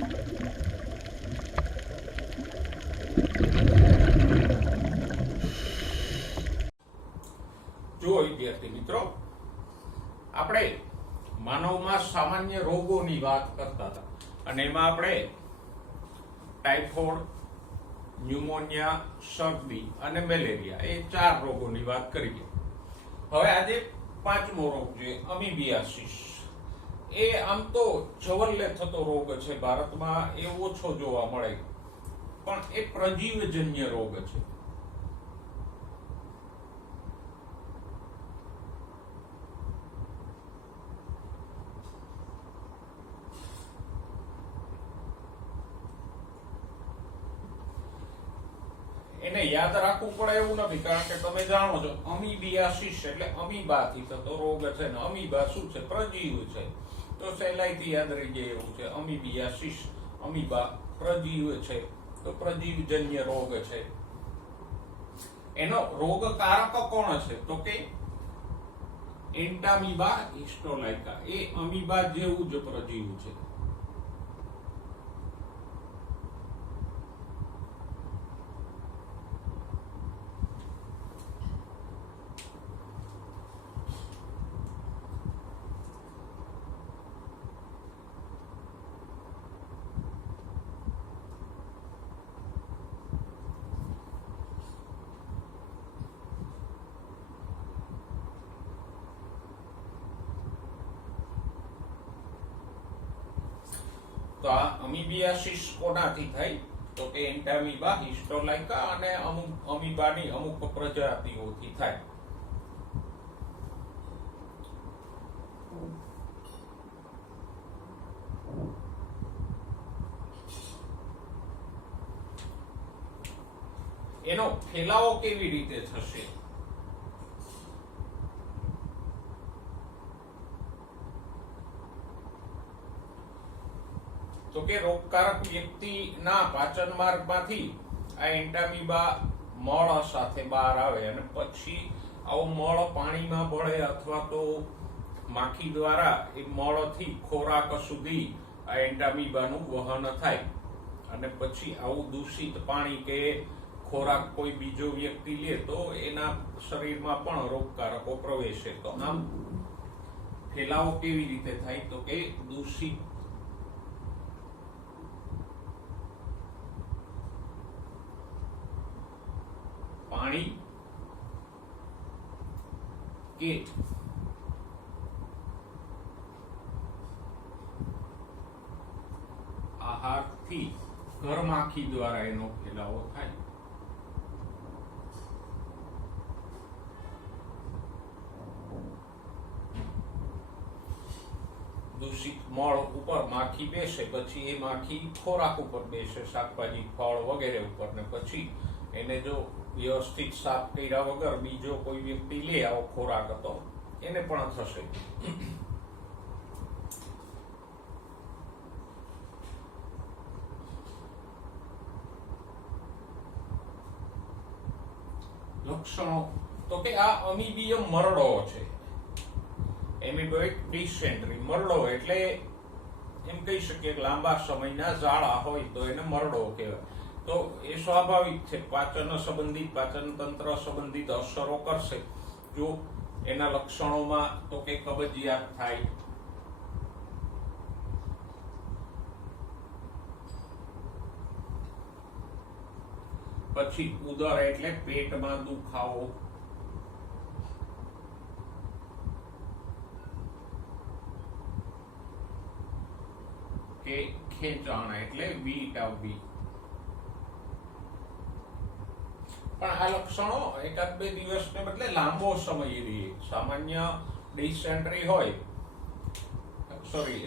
જો વિદ્યાર્થી મિત્રો, આપણે માનવમાં સામાન્ય રોગોની વાત કરતા હતા અને એમાં આપણે ટાઇફોઇડ, ન્યુમોનિયા, શરદી અને મેલેરિયા એ 4 રોગોની વાત કરી. હવે આજે 5મો રોગ છે અમીબિયાસિસ. એ આમ તો જવલ્લે થતો રોગ છે, ભારતમાં એ ઓછો જોવા મળે, પણ એ પ્રજીવજન્ય રોગ છે. એને યાદ રાખવું પડે એવું નથી, કારણ કે તમે જાણો છો અમીબિયાસિસ એટલે અમીબાથી થતો રોગ છે ને અમીબા શું છે? પ્રજીવ છે. તો સહેલાઈથી યાદ રહી જાય એવું છે. અમીબિયાસિસ, અમીબા પ્રજીવ છે, તો પ્રજીવજન્ય રોગ છે. એનો રોગકારક કોણ છે? તો કે એન્ટામીબા હિસ્ટોલાઇકા. એ અમીબા જેવું જ પ્રજીવ છે. તો આ અમીબિયાસિસ કોનાથી થાય? તો કે એન્ટામીબા હિસ્ટોલાઇકા અને અમુક અમીબાની અમુક પ્રજાતિઓથી થાય. એનો ફેલાવો કેવી રીતે થશે? તો કે રોગકારક વ્યક્તિના પાચન માર્ગમાંથી આ એન્ટામીબા મળ સાથે બહાર આવે અને પછી આવો મળ પાણીમાં ભળે અથવા તો માખી દ્વારા એ મળથી ખોરાક સુધી આ એન્ટામીબાનું વહન થાય અને પછી આવું દૂષિત પાણી કે ખોરાક કોઈ બીજો વ્યક્તિ લે તો એના શરીરમાં પણ રોગકારકો પ્રવેશે. તો આમ ફેલાવો કેવી રીતે થાય? તો કે દૂષિત પાણી કે આહારથી ઘરમાખી દ્વારા એનો ફેલાવો થાય. દૂષિત મળ ઉપર માખી બેસે, પછી એ માખી ખોરાક ઉપર બેસે, શાકભાજી, ફળ વગેરે ઉપર, ને પછી એને જો વ્યવસ્થિત સાફ કર્યા વગર બીજો કોઈ વ્યક્તિ લે આવો ખોરાક હતો એને પણ થશે. લક્ષણો તો કે આ અમીબીય મરડો છે. એમિબોઇક ડિસેન્ટ્રી. મરડો એટલે એમ કહી શકીએ કે લાંબા સમયના ઝાડા હોય તો એને મરડો કહેવાય. તો એ સ્વાભાવિક છે, પાચન સંબંધિત, પાચન તંત્ર સંબંધિત અસરો કરશે. જો એના લક્ષણોમાં તો કે કબજિયાત થાય, પછી ઉદર એટલે પેટમાં દુખાવો, કે ખેંચાણ એટલે વીટ આવવી. પણ આ લક્ષણો એકાદ બે દિવસને બદલે લાંબો સમય રહે. સામાન્ય ડિસેન્ટ્રી હોય,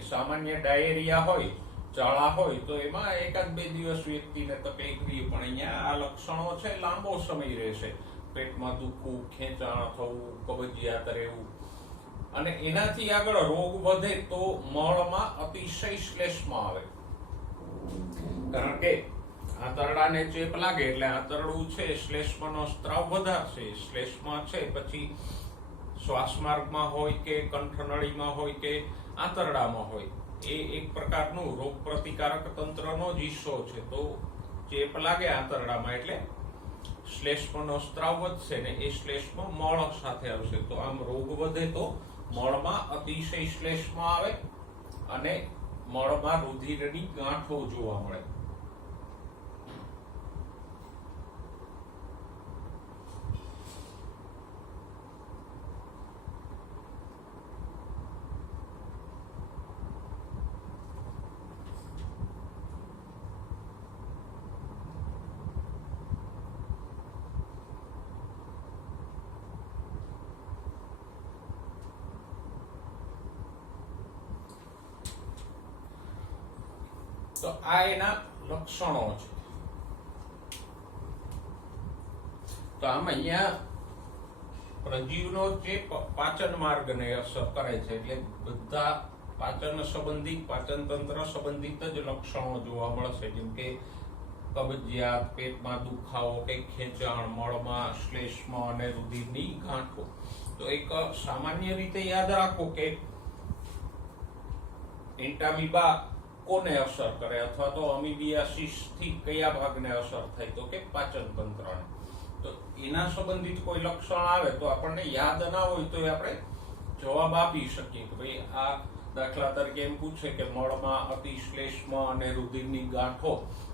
સામાન્ય ડાયેરિયા હોય, ઝાડા હોય તો એમાં એકાદ બે દિવસ વ્યક્તિને તકલીફ રહે, પણ અહીંયા આ લક્ષણો છે લાંબો સમય રહેશે. પેટમાં દુખવું, ખેંચાણ થવું, કબજિયાત રહેવું, અને એનાથી આગળ રોગ વધે તો મળમાં અતિશય શ્લેષમાં આવે. કારણ કે આંતરડાને ચેપ લાગે એટલે આંતરડું છે શ્લેષ્મનો સ્ત્રાવ વધારશે. શ્લેષ્મ છે પછી શ્વાસ માર્ગમાં હોય કે કંઠનળીમાં હોય કે આંતરડામાં હોય એ એક પ્રકારનું રોગ પ્રતિકારક તંત્રનો જ હિસ્સો છે. તો ચેપ લાગે આંતરડામાં એટલે શ્લેષ્મનો સ્ત્રાવ વધશે ને એ શ્લેષ્મ મળ સાથે આવશે. તો આમ રોગ વધે તો મળમાં અતિશય શ્લેષ્મ આવે અને મળમાં રુધિરની ગાંઠો જોવા મળે. તો આ એના લક્ષણો છે. તો આમ અહીંયા પ્રજીવનો જે પાચન માર્ગને અસર કરે છે એટલે બધા પાચન સંબંધિત પાચન તંત્ર સંબંધિત જ લક્ષણો જોવા મળશે, જેમ કે કબજિયાત, પેટમાં દુખાવો કે ખેંચાણ, મળમાં શ્લેષ્મ અને રુધિરની ગાંઠો. તો એક સામાન્ય રીતે યાદ રાખો કે એન્ટામીબા કોને અસર કરે અથવા તો અમીબિયાસિસ થી કયા ભાગને અસર થાય, તો કે પાચન તંત્રને. તો એના સંબંધિત કોઈ લક્ષણ આવે તો આપણને યાદ ના હોય તો આપણે જવાબ આપી શકીએ કે ભાઈ આ દાખલા તરીકે એમ પૂછે કે મળમાં અતિશ્લેષ્મ અને રુધિરની ગાંઠો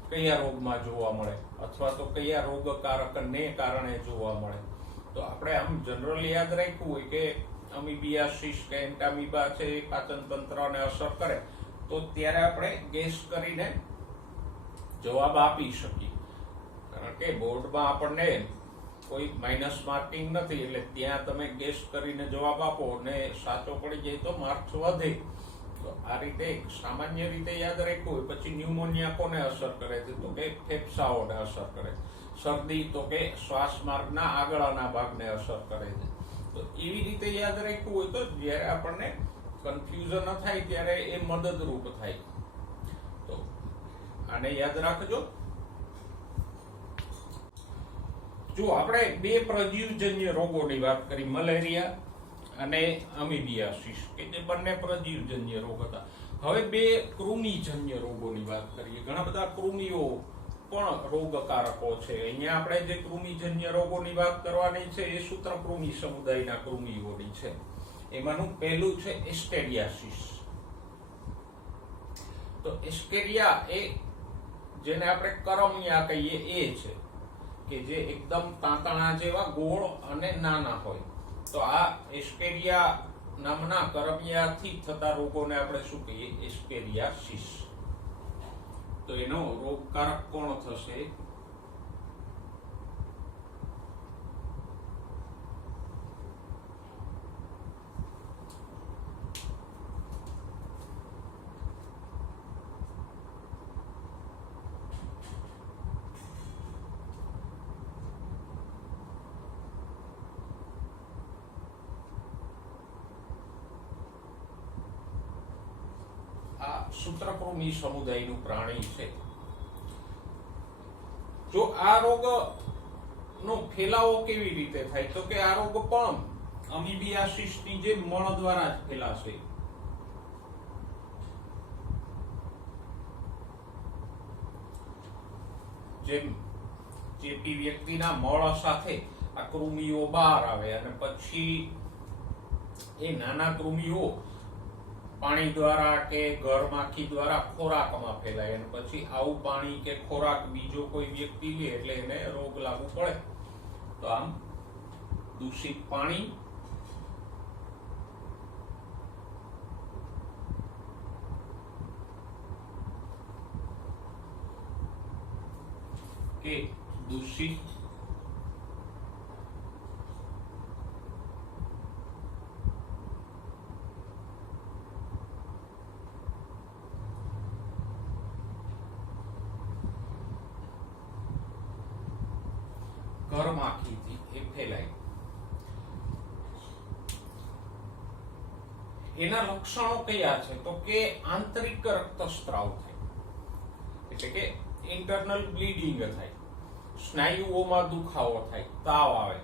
કયા રોગમાં જોવા મળે અથવા તો કયા રોગકારકને કારણે જોવા મળે. તો આપણે આમ જનરલી યાદ રાખ્યું હોય કે અમીબિયાસિસ કે એન્ટામીબા છે એ પાચન તંત્રને અસર કરે તો ત્યારે આપણે ગેસ કરીને જવાબ આપી શકીએ. કારણ કે બોર્ડમાં આપણને કોઈ માઇનસ માર્કિંગ નથી એટલે ત્યાં તમે ગેસ કરીને જવાબ આપો ને સાચો પડી જાય તો માર્ક્સ વધે. તો આ રીતે સામાન્ય રીતે યાદ રાખ્યું હોય. પછી ન્યુમોનિયા કોને અસર કરે છે, તો કે ફેફસાઓને અસર કરે. શરદી તો કે શ્વાસ માર્ગના આગળના ભાગને અસર કરે છે. તો એવી રીતે યાદ રાખ્યું હોય તો જ્યારે આપણને કન્ફ્યુઝન થાય ત્યારે એ મદદરૂપ થાય. તો આને યાદ રાખજો. જો આપણે બે પ્રજીવજન્ય રોગોની વાત કરી, મલેરિયા અને અમીબિયાસિસ કે જે બંને પ્રજીવજન્ય રોગ હતા. હવે બે કૃમિજન્ય રોગોની વાત કરીએ. ઘણા બધા કૃમિઓ પણ રોગકારકો છે. અહીંયા આપણે જે કૃમિજન્ય રોગોની વાત કરવાની છે એ સૂત્રકૃમિ સમુદાયના કૃમિઓની છે. એમાંનું પહેલું છે એસ્કેરિયાસિસ. તો એસ્કેરિયા એ જેને આપણે કરમિયા કહીએ એ છે કે જે એકદમ તાંતણા જેવા ગોળ અને નાના હોય. તો આ એસ્કેરિયા નામના કરમિયાથી થતા રોગોને આપણે શું કહીએ, એસ્કેરિયાસિસ. તો એનો રોગકારક કોણ થશે, સૂત્રકૃમિ સમુદાયનું પ્રાણી છે. જો આ રોગ નો ફેલાવો કેવી રીતે થાય, તો કે આ રોગ પણ અમીબિયાસિસ ની જેમ મળ દ્વારા જ ફેલાશે. જેમ ચેપી વ્યક્તિના મળ સાથે આ કૃમિઓ બહાર આવે અને પછી એ નાના કૃમિઓ પાણી દ્વારા કે ગરમાખી દ્વારા ખોરાકમાં ફેલાય અને પછી આવું પાણી કે ખોરાક બીજો કોઈ વ્યક્તિ લે એટલે એને રોગ લાગુ પડે. તો આમ દૂષિત પાણી, કે દૂષિત ગરમાખીથી એ ફેલાય. એના લક્ષણો કયા છે, તો કે આંતરિક રક્તસ્રાવ થાય એટલે કે ઇન્ટરનલ બ્લીડિંગ થાય, સ્નાયુઓમાં દુખાવો થાય, તાવ આવે,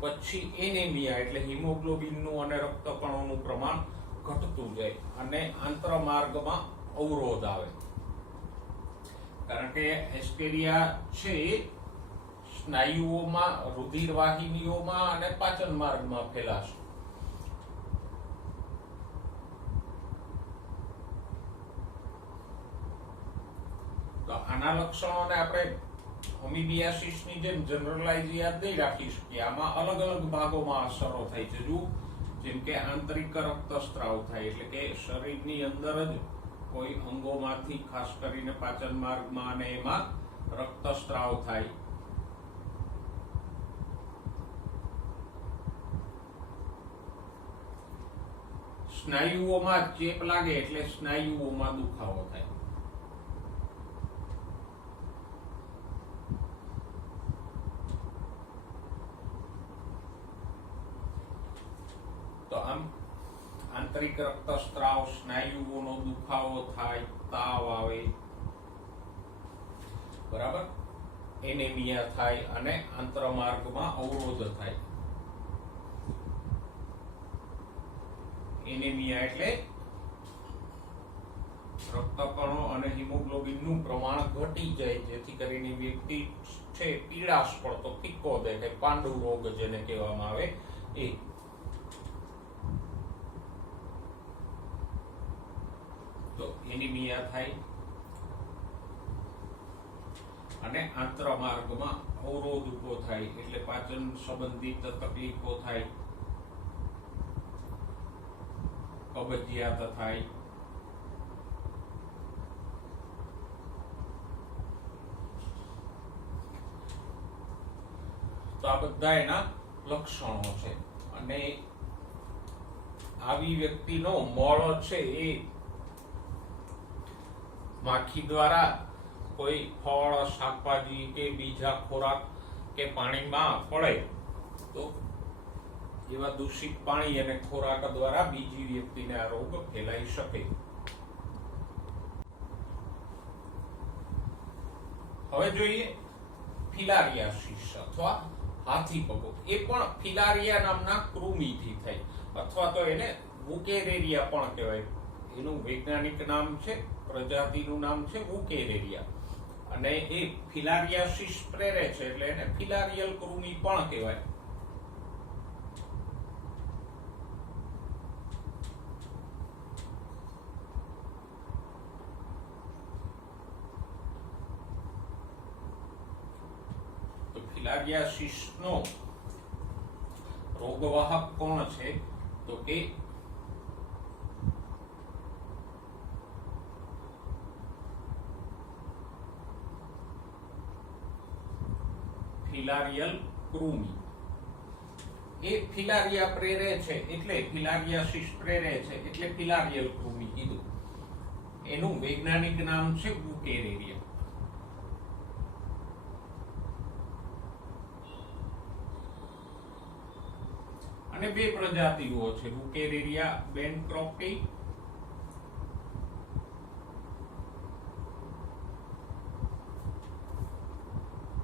પછી એનેમિયા એટલે હિમોગ્લોબિનનું અને રક્તકણોનું પ્રમાણ ઘટતું જાય અને આંતરમાર્ગમાં અવરોધ આવે, કારણ કે હેસ્ટેરિયા છે સ્નાયુઓમાં, રુધિર વાહિનીઓમાં અને પાચન માર્ગમાં ફેલાશે. તો આના લક્ષણોને આપણે અમીબિયાસિસની જેમ જનરલાઇઝ યાદ નહીં રાખી શકીએ. આમાં અલગ અલગ ભાગોમાં અસરો થાય છે. જેમ કે આંતરિક રક્તસ્રાવ થાય, એટલે કે શરીરની અંદર જ કોઈ અંગોમાંથી, ખાસ કરીને પાચન માર્ગમાં અને એમાં રક્તસ્રાવ થાય. સ્નાયુઓમાં ચેપ લાગે એટલે સ્નાયુઓમાં દુખાવો થાય. તો આમ આંતરિક રક્તસ્રાવ, સ્નાયુઓનો દુખાવો થાય, તાવ આવે, બરાબર, એનેમિયા થાય અને આંતરમાર્ગમાં અવરોધ થાય. એનેમિયા એટલે રક્તકણો અને હિમોગ્લોબિનનું પ્રમાણ ઘટી જાય, જેથી કરીને વ્યક્તિ છે પીળાશ પડતો, ફીકો દેખાય, પાંડુ રોગ જેને કહેવામાં આવે એ. તો એનિમિયા થાય અને આંતરમાર્ગમાં અવરોધ ઉભો થાય, એટલે પાચન સંબંધિત તકલીફો થાય, કબજિયાત થાય. તો આ બધા એના લક્ષણો છે. અને આવી વ્યક્તિનો મળ છે એ માખી દ્વારા કોઈ ફળ, શાકભાજી કે બીજા ખોરાક કે પાણીમાં પડે તો એવા દૂષિત પાણી અને ખોરાક દ્વારા બીજી વ્યક્તિને આ રોગ ફેલાઈ શકે. હવે જોઈએ ફિલારિયાસિસ અથવા હાથી પગો. એ પણ ફિલારિયા નામના કૃમિથી થાય, અથવા તો એને વુકેરેરિયા પણ કહેવાય. એનું વૈજ્ઞાનિક નામ છે, પ્રજાતિનું નામ છે વુકેરેરિયા, અને એ ફિલારિયાસિસ પ્રેરે છે, એટલે એને ફિલારિયલ કૃમિ પણ કહેવાય. તો ફિલારિયાસિસનો રોગવાહક કોણ છે? તો કે ફિલારિયલ કૃમિ. એ ફિલારિયા પ્રેરે છે એટલે ફિલારિયાસિસ પ્રેરે છે એટલે ફિલારિયલ કૃમિ કીધું. એનું વૈજ્ઞાનિક નામ છે વુકેરેરિયા. અને બે પ્રજાતિઓ છે, વુકેરેરિયા બેનક્રોફ્ટી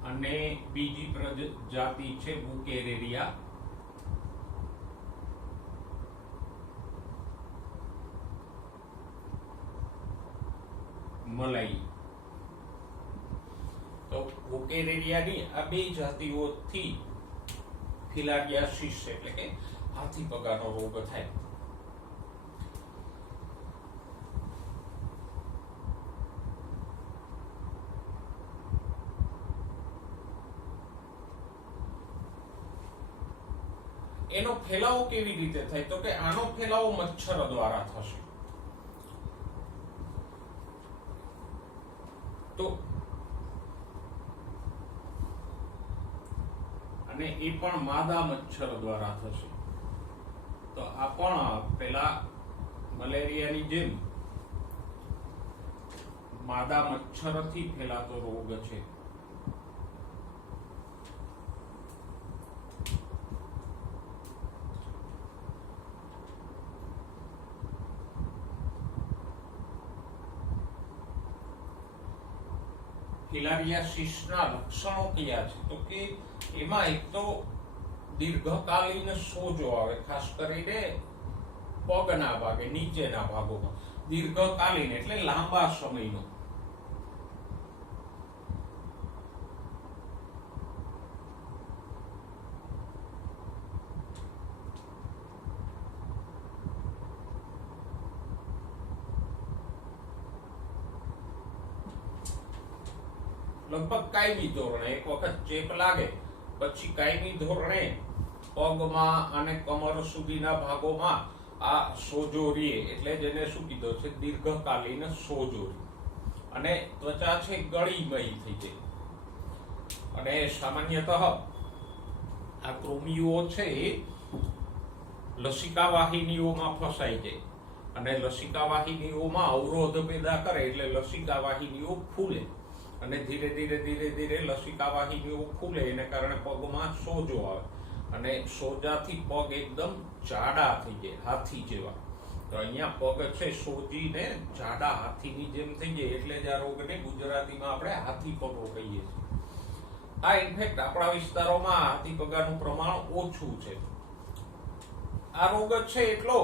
અને બીજી પ્રજાતિ છે વુકેરેરિયા મલાઈ. તો વુકેરેરિયાની આ બે જાતિઓથી ફિલારિયાસિસ એટલે કે હાથી પગાનો રોગ થાય. એનો ફેલાવો કેવી રીતે થાય? તો કે આનો ફેલાવો મચ્છર દ્વારા થશે. તો અને એ પણ માદા મચ્છર દ્વારા થશે. તો આ પણ પેલા મલેરિયાની જેમ માદા મચ્છરથી ફેલાતો રોગ છે. ફિલારિયાસિસના લક્ષણો કયા છે? તો કે એમાં એક તો દીર્ઘકાલીન સોજો આવે, ખાસ કરીને પગના ભાગે, નીચેના ભાગોમાં. દીર્ઘકાલીન એટલે લાંબા સમયનો. લગભગ કાયમી ધોરણે એક વખત ચેપ લાગે પછી કાયમી ધોરણે પગમાં અને કમર સુધીના ભાગોમાં આ સોજો રહે, એટલે જેને શું કીધો છે, દીર્ઘકાલીન સોજો. અને ત્વચા છે ગળીમય થઈ જાય. અને સામાન્યતઃ આ કૃમિઓ છે લસિકા વાહિનીઓમાં ફસાઈ જાય અને લસિકા વાહિનીઓમાં અવરોધ પેદા કરે, એટલે લસિકા વાહિનીઓ ફૂલે અને ધીરે ધીરે લસિકા વાહિનીઓ ફૂલે, એને કારણે પગમાં સોજો આવે અને સોજાથી પગ એકદમ જાડા થઈ જાય, હાથી જેવા. તો અહીંયા પગ છે સોજીને જાડા હાથીની જેમ થઈ જાય, એટલે જ આ રોગને ગુજરાતીમાં આપણે હાથી પગો કહીએ છીએ. આ ઇન્ફેક્ટ આપણા વિસ્તારોમાં હાથી પગાનું પ્રમાણ ઓછું છે. આ રોગ છે એટલો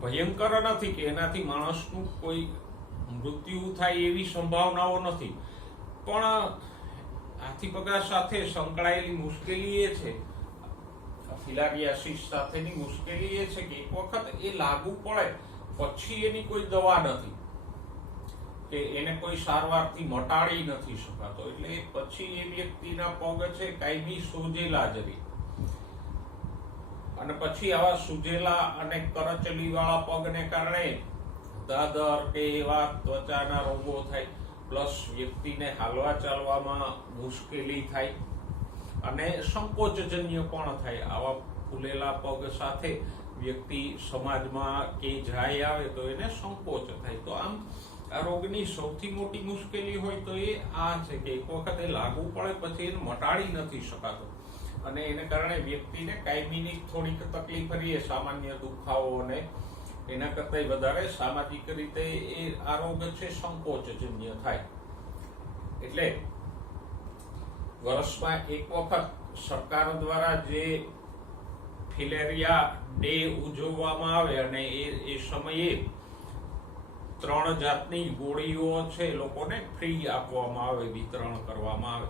ભયંકર નથી કે એનાથી માણસનું કોઈ મૃત્યુ થાય એવી સંભાવનાઓ નથી, પણ હાથી પગા સાથે સંકળાયેલી મુશ્કેલી એ છે, ફિલારિયાસિસ સાથેની મુશ્કેલી એ છે કે એક વખત એ લાગુ પડે પછી એની કોઈ દવા નથી કે એને કોઈ સારવારથી મટાડી નથી શકાતો, એટલે પછી એ વ્યક્તિના પગ છે કાયમી સોજેલા જ રહે. અને પછી આવા સુજેલા અને કરચલી વાળા પગને કારણે દાદર કે એવા ત્વચાના રોગો થાય, પ્લસ વ્યક્તિને હાલવા ચાલવામાં મુશ્કેલી થાય અને સંકોચજન્ય પણ થાય. આવા ફૂલેલા પગ સાથે વ્યક્તિ સમાજમાં કે જાય આવે તો એને સંકોચ થાય. તો આમ આ રોગની સૌથી મોટી મુશ્કેલી હોય તો એ આ છે કે એક વખત એ લાગુ પડે પછી એને મટાડી નથી શકાતો અને એને કારણે વ્યક્તિને કાયમીની થોડીક તકલીફ રહે, સામાન્ય દુખાવો, અને એના કરતા વધારે સામાજિક રીતે એ આ રોગ છે સંકોચજન્ય થાય. એટલે વર્ષમાં એક વખત સરકાર દ્વારા જે ફિલેરિયા ડે ઉજવવામાં આવે અને એ સમયે 3 જાતની ગોળીઓ છે લોકોને ફ્રી આપવામાં આવે, વિતરણ કરવામાં આવે.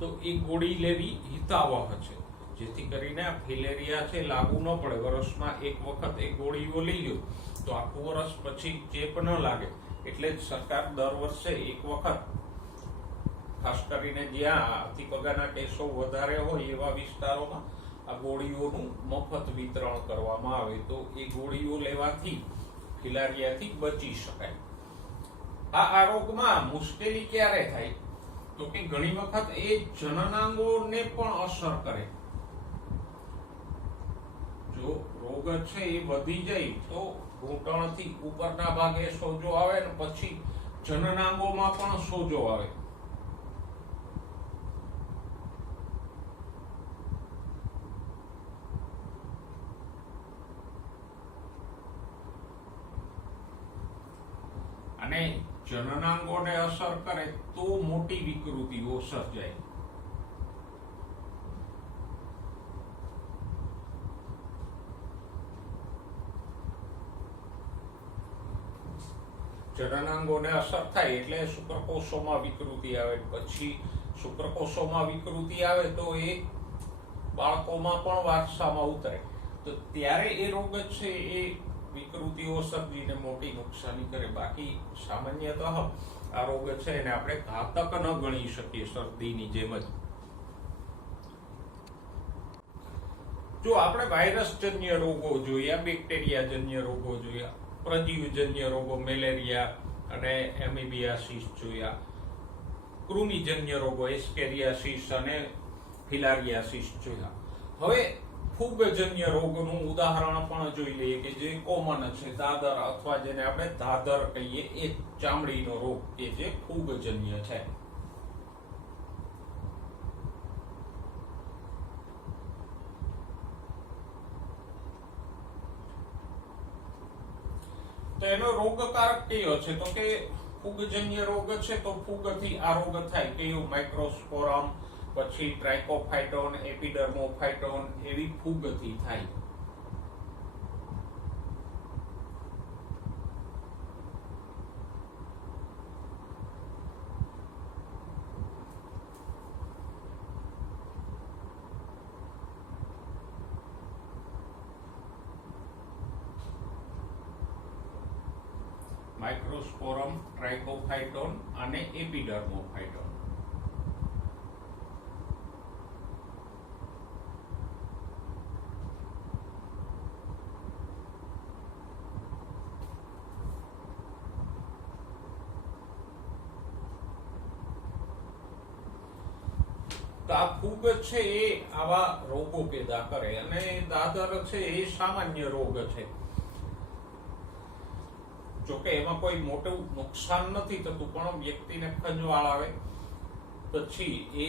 તો એ ગોળી લેવી હિતાવહ છે, જેથી કરીને આ ફિલેરિયા છે લાગુ ન પડે. વર્ષમાં એક વખત એ ગોળીઓ લઈ લો તો આખું વર્ષ પછી ચેપ ન લાગે. એટલે જ સરકાર દર વર્ષે એક વખત, ખાસ કરીને જ્યાં હાથી પગાના કેસો વધારે હોય એવા વિસ્તારોમાં, આ ગોળીઓનું મફત વિતરણ કરવામાં આવે. તો એ ગોળીઓ લેવાથી ફિલારિયાથી બચી શકાય. આ રોગમાં મુશ્કેલી ક્યારે થાય તો કે ઘણી વખત એ જનનાંગોને પણ અસર કરે. જો રોગ છે એ વધી જાય તો ઘૂંટણથી ઉપરના ભાગે સોજો આવે ને પછી જનનાંગોમાં પણ સોજો આવે. અને જનનાંગોને અસર કરે તો મોટી વિકૃતિઓ સર્જાય. જનનાંગોને અસર થાય એટલે શુક્રકોષોમાં વિકૃતિ આવે. પછી શુક્રકોષોમાં વિકૃતિ આવે તો એ બાળકોમાં પણ વારસામાં ઉતરે. તો ત્યારે એ રોગ છે એ વિકૃતિઓ સર્જીને મોટી નુકસાની કરે. બાકી સામાન્યતઃ આ રોગ છે એને આપણે ઘાતક ન ગણી શકીએ, શરદીની જેમ જ. જો આપણે વાયરસજન્ય રોગો જોયા, બેક્ટેરિયાજન્ય રોગો જોયા, પ્રજીવજન્ય રોગો મેલેરિયા અને એમિબિયાસિસ જોયા, કૃમિજન્ય રોગો એસ્કેરિયાસિસ અને ફિલારિયાસિસ જોયા. હવે ફૂગજન્ય રોગનું ઉદાહરણ પણ જોઈ લઈએ કે જે કોમન છે, દાદર અથવા જેને આપણે ધાધર કહીએ, એ ચામડીનો રોગ કે જે ફૂગજન્ય છે. તો એનો રોગકારક કયો છે તો કે ફૂગજન્ય રોગ છે તો ફૂગથી આ રોગ થાય. કયું? માઇક્રોસ્પોરમ, પછી ટ્રાઇકોફાઇટોન, એપિડર્મોફાઇટોન, એવી ફૂગથી થાય. માઇક્રોસ્પોરમ, ટ્રાઇકોફાઇટોન અને એપિડર્મોફાઇટોન. તો આ ફૂગ છે એ આવા રોગો પેદા કરે, અને દાદર છે એ સામાન્ય રોગ છે. જોકે એમાં કોઈ મોટું નુકસાન નથી થતું, પણ વ્યક્તિને ખંજવાળ આવે, પછી એ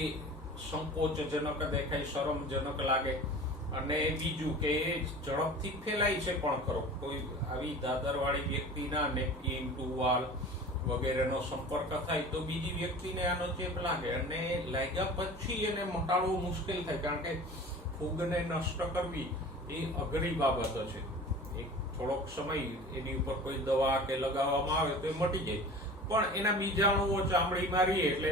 સંકોચજનક દેખાય, શરમજનક લાગે, અને બીજું કે એ ઝડપથી ફેલાય છે પણ ખરો. કોઈ આવી દાદરવાળી વ્યક્તિના નેપકિન, ટુવાલ વગેરેનો સંપર્ક થાય તો બીજી વ્યક્તિને આનો ચેપ લાગે, અને લાગ્યા પછી એને મટાડવું મુશ્કેલ થાય, કારણ કે ફૂગને નષ્ટ કરવી એ અઘરી બાબત છે. એક થોડોક સમય એની ઉપર કોઈ દવા કે લગાવવામાં આવે તો એ મટી જાય, પણ એના બીજાણુઓ ચામડીમાં રહીએ એટલે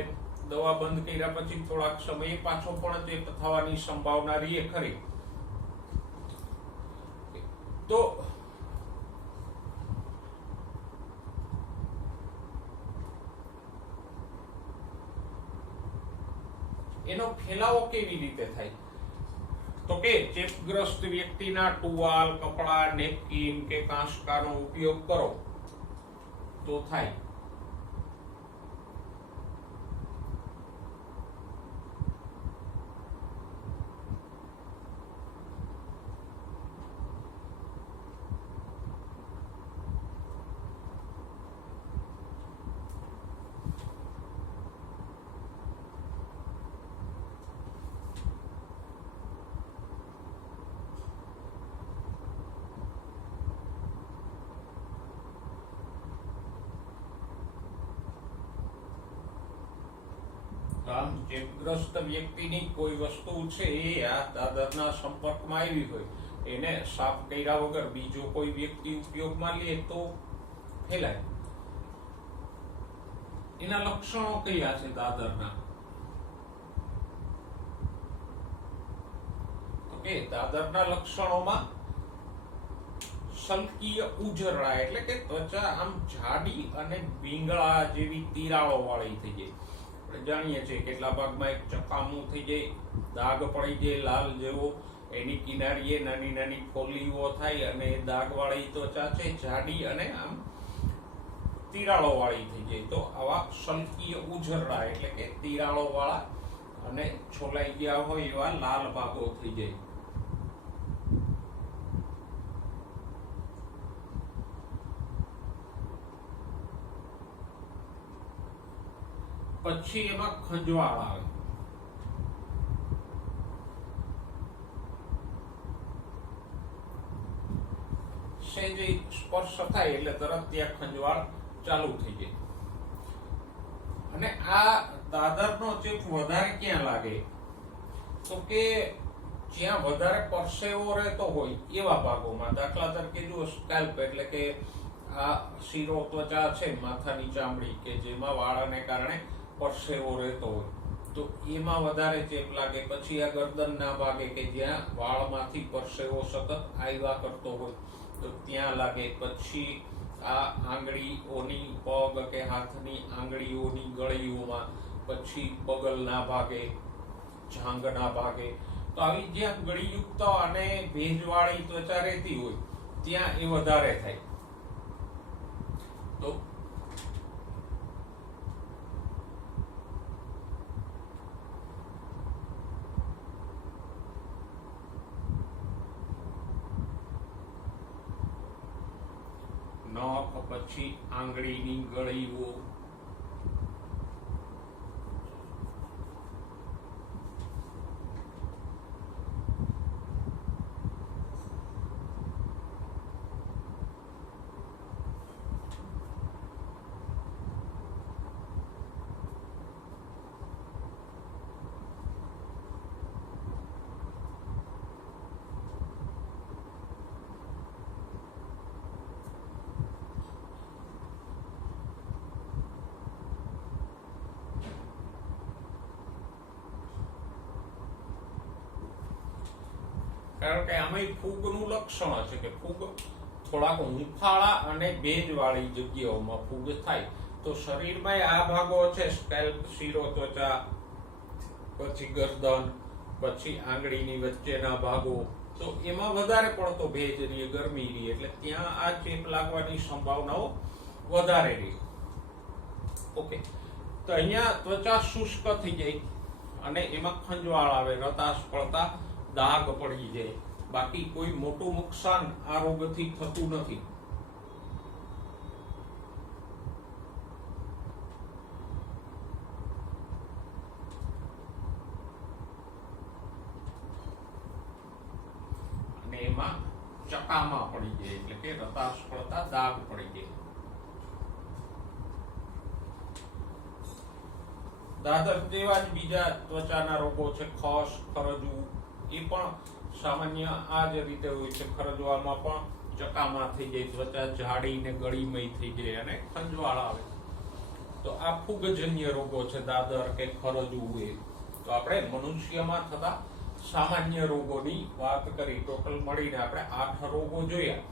દવા બંધ કર્યા પછી થોડાક સમય પાછો પણ ચેપ થવાની સંભાવના રહીએ ખરી. તો એનો ફેલાવો કેવી રીતે થાય? તો કે ચેપગ્રસ્ત વ્યક્તિના ટુવાલ, કપડા, નેપકિન કે કાંસકાનો ઉપયોગ કરો તો થાય. આમ ચેપગ્રસ્ત વ્યક્તિની કોઈ વસ્તુ છે એ આ દાદરના સંપર્કમાં આવી હોય, એને સાફ કર્યા વગર બીજો કોઈ વ્યક્તિ ઉપયોગમાં લે તો ફેલાય. એના લક્ષણો કયા છે દાદરના? તો કે દાદરના લક્ષણોમાં સલ્કીય ઉજરડા, એટલે કે ત્વચા આમ જાડી અને ભીંગળા જેવી તિરાડો વાળી થઈ જાય. જાણીએ છીએ કેટલા ભાગમાં એક ચકામું થઈ જાય, દાગ પડી જાય લાલ જેવો, એની કિનારીએ નાની નાની ફોલ્લીઓ થાય, અને દાગ વાળી ત્વચા છે જાડી અને આમ તિરાડો વાળી થઈ જાય. તો આવા સલ્કીય ઉજરડા એટલે કે તિરાડો વાળા અને છોલાઈ ગયા હોય એવા લાલ ભાગો થઈ જાય. પછી એમાં ખંજવાળ આવે. સહેજે સ્પર્શ થાય એટલે તરત ત્યાં ખંજવાળ ચાલુ થઈ જાય. અને આ દાદરનો ચેપ વધારે ક્યાં લાગે? તો કે જ્યાં વધારે પરસેવો રહેતો હોય એવા ભાગોમાં. દાખલા તરીકે જુઓ, સ્કેલ્પ એટલે કે આ શિરો ત્વચા છે, માથાની ચામડી કે જેમાં વાળને કારણે પરસેવો રહેતો હોય તો એમાં વધારે ચેપ લાગે. પછી આ ગરદનના ભાગે કે જ્યાં વાળમાંથી પરસેવો સતત આવ્યા કરતો હોય તો ત્યાં લાગે. પછી આ આંગળીઓની, પગ કે હાથની આંગળીઓની ગળીઓમાં, પછી બગલના ભાગે, જાંઘના ભાગે. તો આવી જ્યાં ગળીયુક્ત અને ભેજવાળી ત્વચા રહેતી હોય ત્યાં એ વધારે થાય. તો નખ, પછી આંગળીની ગળીઓ, કારણ કે આમાં ફૂગનું લક્ષણ છે કે ફૂગ થોડાક હુંફાળા અને ભેજવાળી જગ્યાઓમાં ફૂગ થાય તો શરીરમાં આ ભાગો છે, સ્કેલ્પ, શિરો ત્વચા, પછી ગરદન, પછી આંગળીની વચ્ચેના ભાગો, તો એમાં વધારે પડતો ભેજ રહે, ગરમી રહે, એટલે ત્યાં આ ચેપ લાગવાની સંભાવનાઓ વધારે રહે. ઓકે, તો અહીંયા ત્વચા શુષ્ક થઈ જાય અને એમાં ખંજવાળ આવે, રતાશ પડતા દાગ પડી જાય. બાકી કોઈ મોટું નુકસાન આ રોગથી થતું નથી. અને એમાં ચકામા પડી જાય, એટલે કે રતાશ પડતા દાગ પડી જાય. દાદર જેવા જ બીજા ત્વચાના રોગો છે, ખસ, ખરજવું, એ પણ સામાન્ય આ જ રીતે હોય છે. ખરજવામાં પણ ચકામા થઈ જાય, ત્વચા જાડી ને ગળીમય થઈ જાય અને ખંજવાળ આવે. તો આ ફૂગજન્ય રોગો છે, દાદર કે ખરજવું. એ તો આપણે મનુષ્યમાં થતા સામાન્ય રોગોની વાત કરી. ટોટલ મળીને આપણે 8 રોગો જોયા.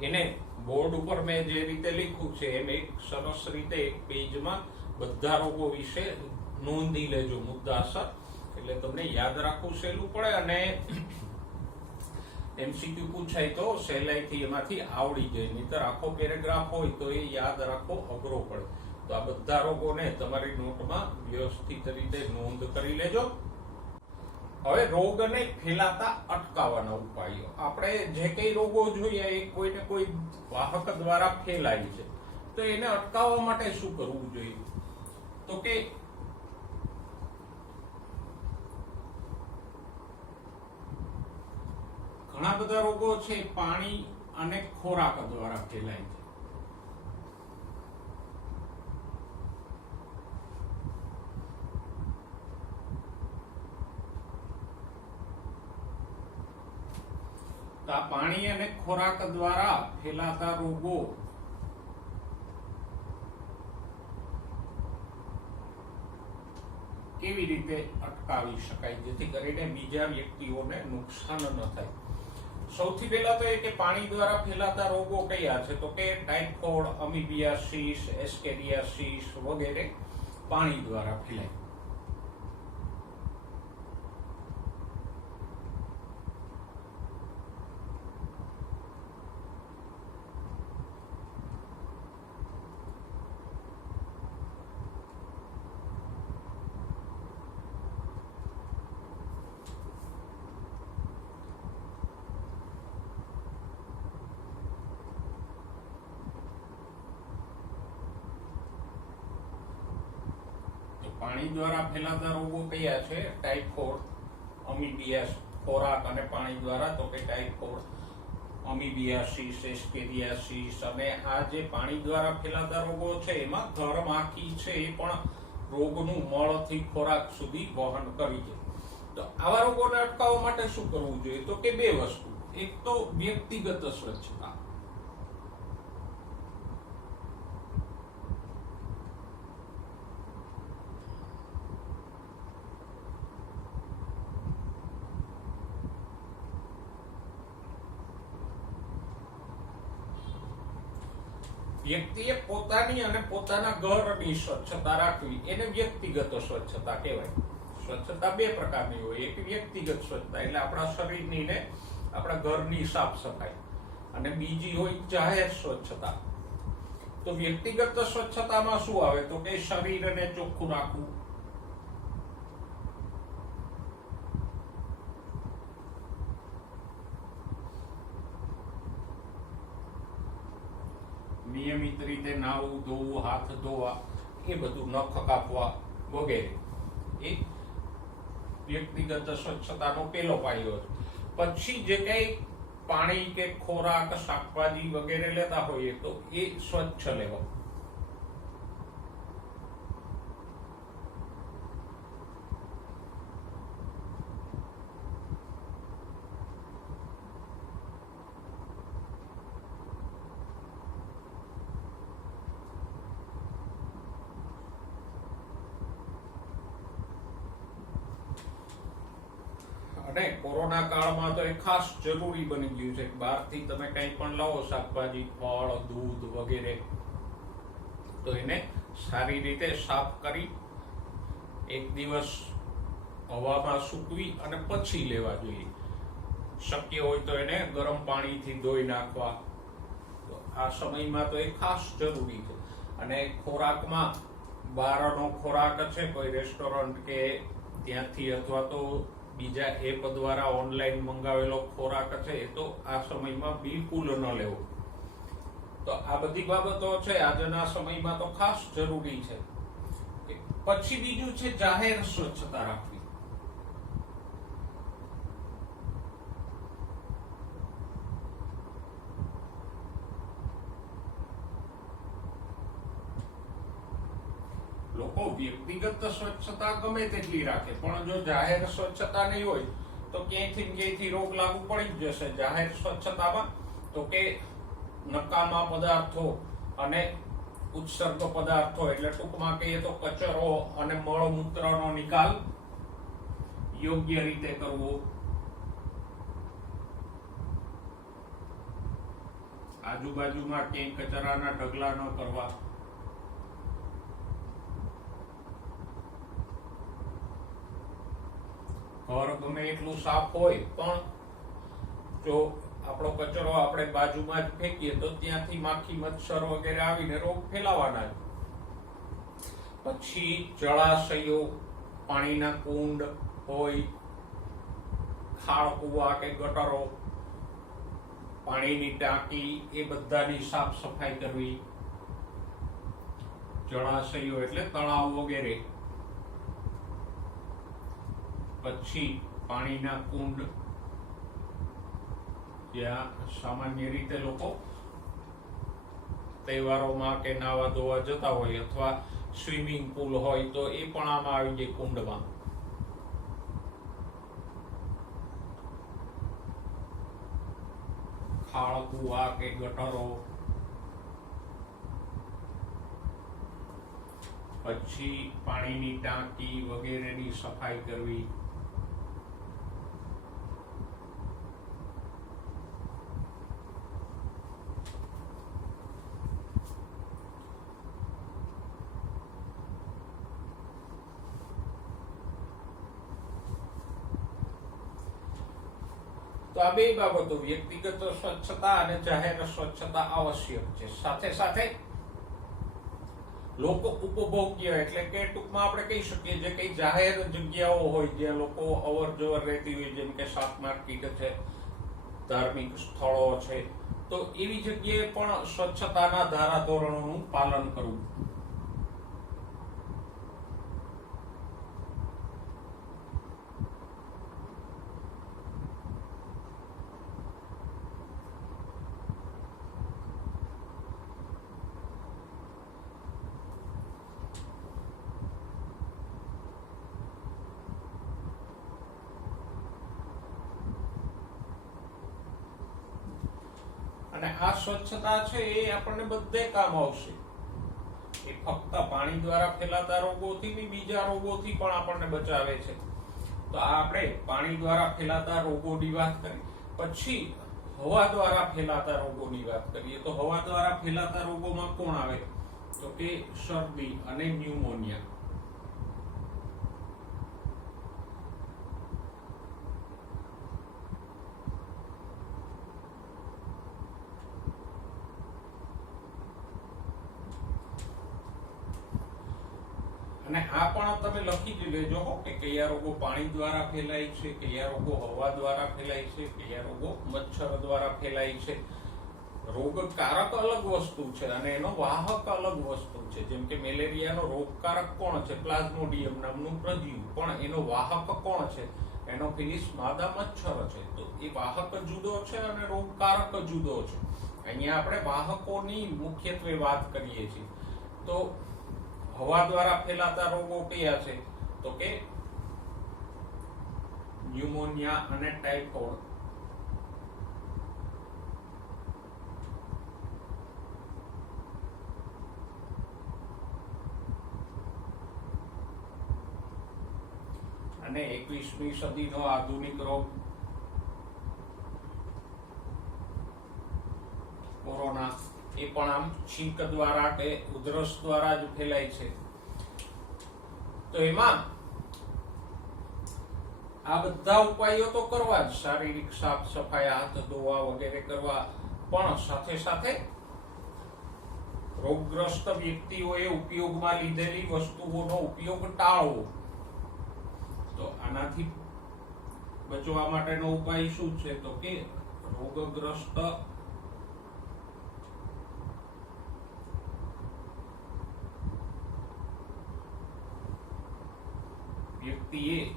એને બોર્ડ ઉપર મેં જે રીતે લખ્યું છે એમ એક સરસ રીતે એક પેજમાં બધા રોગો વિશે નોંધી લેજો મુદ્દાસર, એટલે તમને યાદ રાખવું સહેલું પડે અને એમસીક્યુ પૂછાય તો સહેલાઈથી એમાંથી આવડી જાય. નહીતર આખો પેરેગ્રાફ હોય તો એ યાદ રાખવો અઘરો પડે. તો આ બધા રોગોને તમારી નોટમાં વ્યવસ્થિત રીતે નોંધ કરી લેજો. હવે રોગને ફેલાતા અટકાવવાના ઉપાયો. આપણે જે કઈ રોગો જોઈએ એ કોઈને કોઈ વાહક દ્વારા ફેલાય છે, તો એને અટકાવવા માટે શું કરવું જોઈએ? તો કે ઘણા બધા રોગો છે પાણી અને ખોરાક દ્વારા ફેલાય છે. તો આ પાણી અને ખોરાક દ્વારા ફેલાતા રોગો કેવી રીતે અટકાવી શકાય જેથી કરીને બીજા વ્યક્તિઓને નુકસાન ન થાય? સૌથી પહેલા તો એ કે પાણી દ્વારા ફેલાતા રોગો કયા છે? તો કે ટાઇફોઇડ, અમીબિયાસિસ, એસ્કેરિયાસિસ વગેરે પાણી દ્વારા ફેલાય. પાણી દ્વારા ફેલાતા રોગો કયા છે? ટાઇફોઇડ, અમીબિયાસ, ખોરાક અને પાણી દ્વારા. તો કે ટાઇફોઇડ, અમીબિયાસિસ, એસ્કેરિયાસિસ અને આ જે પાણી દ્વારા ફેલાતા રોગો છે એમાં ઘરમાખી છે એ પણ રોગનું મળથી ખોરાક સુધી વહન કરી છે. તો આવા રોગોને અટકાવવા માટે શું કરવું જોઈએ? તો કે 2 વસ્તુ. એક તો વ્યક્તિગત સ્વચ્છતા. વ્યક્તિએ પોતાની અને પોતાના ઘરની સ્વચ્છતા રાખવી, એને વ્યક્તિગત સ્વચ્છતા કહેવાય. સ્વચ્છતા 2 પ્રકારની હોય. એક વ્યક્તિગત સ્વચ્છતા એટલે આપણા શરીરની ને આપણા ઘરની સાફ સફાઈ, અને બીજી હોય જાહેર સ્વચ્છતા. તો વ્યક્તિગત સ્વચ્છતામાં શું આવે? તો કે શરીરને ચોખ્ખું રાખવું, નિયમિત રીતે નાહવું, ધોવું, હાથ ધોવા, એ બધું, નખ કાપવા વગેરે એ વ્યક્તિગત સ્વચ્છતાનો પહેલો પાયો છે. પછી જે કઈ પાણી કે ખોરાક, શાકભાજી વગેરે લેતા હોઈએ તો એ સ્વચ્છ લેવા. અને કોરોના કાળમાં તો એ ખાસ જરૂરી બની ગયું છે. બહારથી તમે કંઈ પણ લાવો, શાકભાજી, ફળ, દૂધ વગેરે, તો એને સારી રીતે સાફ કરી એક દિવસ હવામાં સૂકવી અને પછી લેવા જોઈએ. શક્ય હોય તો એને ગરમ પાણીથી ધોઈ નાખવા. તો આ સમયમાં તો એ ખાસ જરૂરી છે. અને ખોરાકમાં બહારનો ખોરાક છે, કોઈ રેસ્ટોરન્ટ કે ત્યાંથી અથવા તો બીજા એપ દ્વારા ઓનલાઈન મંગાવેલો ખોરાક છે, એ તો આ સમયમાં બિલકુલ ન લેવો. તો આ બધી બાબતો છે આજના સમયમાં તો ખાસ જરૂરી છે. પછી બીજું છે જાહેર સ્વચ્છતા રાખવી. લોકો વ્યક્તિગત સ્વચ્છતા ગમે તેટલી રાખે, પણ જો જાહેર સ્વચ્છતા નહીં હોય તો ક્યાંયથી રોગ લાગુ પડી જ જશે. જાહેર સ્વચ્છતામાં તો કે નકામા પદાર્થો અને ઉત્સર્ગ પદાર્થો, એટલે ટૂંકમાં કહીએ તો કચરો અને મળમૂત્રનો નિકાલ યોગ્ય રીતે કરવો. આજુબાજુમાં ક્યાંય કચરાના ઢગલા ન કરવા. ઘર ગમે એટલું સાફ હોય પણ જો આપણો કચરો આપણે બાજુમાં જ ફેંકીએ તો ત્યાંથી માખી, મચ્છર વગેરે આવીને રોગ ફેલાવાના. પછી જળાશયો, પાણીના કુંડ હોય, ખાળ કુવા કે ગટરો, પાણીની ટાંકી, એ બધાની સાફ સફાઈ કરવી. જળાશયો એટલે તળાવ વગેરે. પછી પાણીના કુંડ, જ્યાં સામાન્ય રીતે લોકો તહેવારોમાં કે નાવા ધોવા જતા હોય, અથવા સ્વિમિંગ પુલ હોય તો એ પણ આમાં આવી જાય કુંડમાં. ખાળ કુવા કે ગટરો. પછી પાણીની ટાંકી વગેરેની સફાઈ કરવી. તો આ બે બાબતો, વ્યક્તિગત સ્વચ્છતા અને જાહેર સ્વચ્છતા આવશ્યક છે. સાથે સાથે લોકો ઉપભોગ્ય, એટલે કે ટૂંકમાં આપણે કહી શકીએ જે કઈ જાહેર જગ્યાઓ હોય જ્યાં લોકો અવર જવર રહેતી હોય, જેમ કે શાક માર્કેટ છે, ધાર્મિક સ્થળો છે, તો એવી જગ્યાએ પણ સ્વચ્છતાના ધારાધોરણોનું પાલન કરવું. અને આ સ્વચ્છતા છે એ આપણને બધે કામ આવશે. એ ફક્ત પાણી દ્વારા ફેલાતા રોગોથી નહીં, બીજા રોગોથી પણ આપણને બચાવે છે. તો આ આપણે પાણી દ્વારા ફેલાતા રોગોની વાત કરી. પછી હવા દ્વારા ફેલાતા રોગોની વાત કરીએ તો હવા દ્વારા ફેલાતા રોગોમાં કોણ આવે? તો કે શરદી અને ન્યુમોનિયા. અને આ પણ તમે લખી જ લેજો કે કયા રોગો પાણી દ્વારા ફેલાય છે, કયા રોગો હવા દ્વારા ફેલાય છે, કયા રોગો મચ્છર દ્વારા ફેલાય છે. રોગકારક અલગ વસ્તુ છે અને એનો વાહક અલગ વસ્તુ છે. જેમ કે મેલેરિયાનો રોગકારક કોણ છે? પ્લાઝ્મોડિયમ નામનું પ્રજીવ. પણ એનો વાહક કોણ છે? એનોફિલિસ માદા મચ્છર છે. તો એ વાહક જુદો છે અને રોગકારક જુદો છે. અહીંયા આપણે વાહકોની મુખ્યત્વે વાત કરીએ છીએ. તો હવા દ્વારા ફેલાતા રોગો કયા છે? તો કે ન્યુમોનિયા અને ટાઇફોઇડ. અને 21મી સદીનો આધુનિક રોગ કોરોના, એ પણ આમ છીંક દ્વારા કે ઉધરસ દ્વારા જ ફેલાય છે. તો એમાં આ બધા ઉપાયો તો કરવા જ, શારીરિક સાફ સફાઈ, હાથ ધોવા વગેરે કરવા, પણ સાથે સાથે રોગગ્રસ્ત વ્યક્તિઓએ ઉપયોગમાં લીધેલી વસ્તુઓનો ઉપયોગ ટાળવો. તો આનાથી બચવા માટેનો ઉપાય શું છે? તો કે રોગગ્રસ્ત વ્યક્તિએ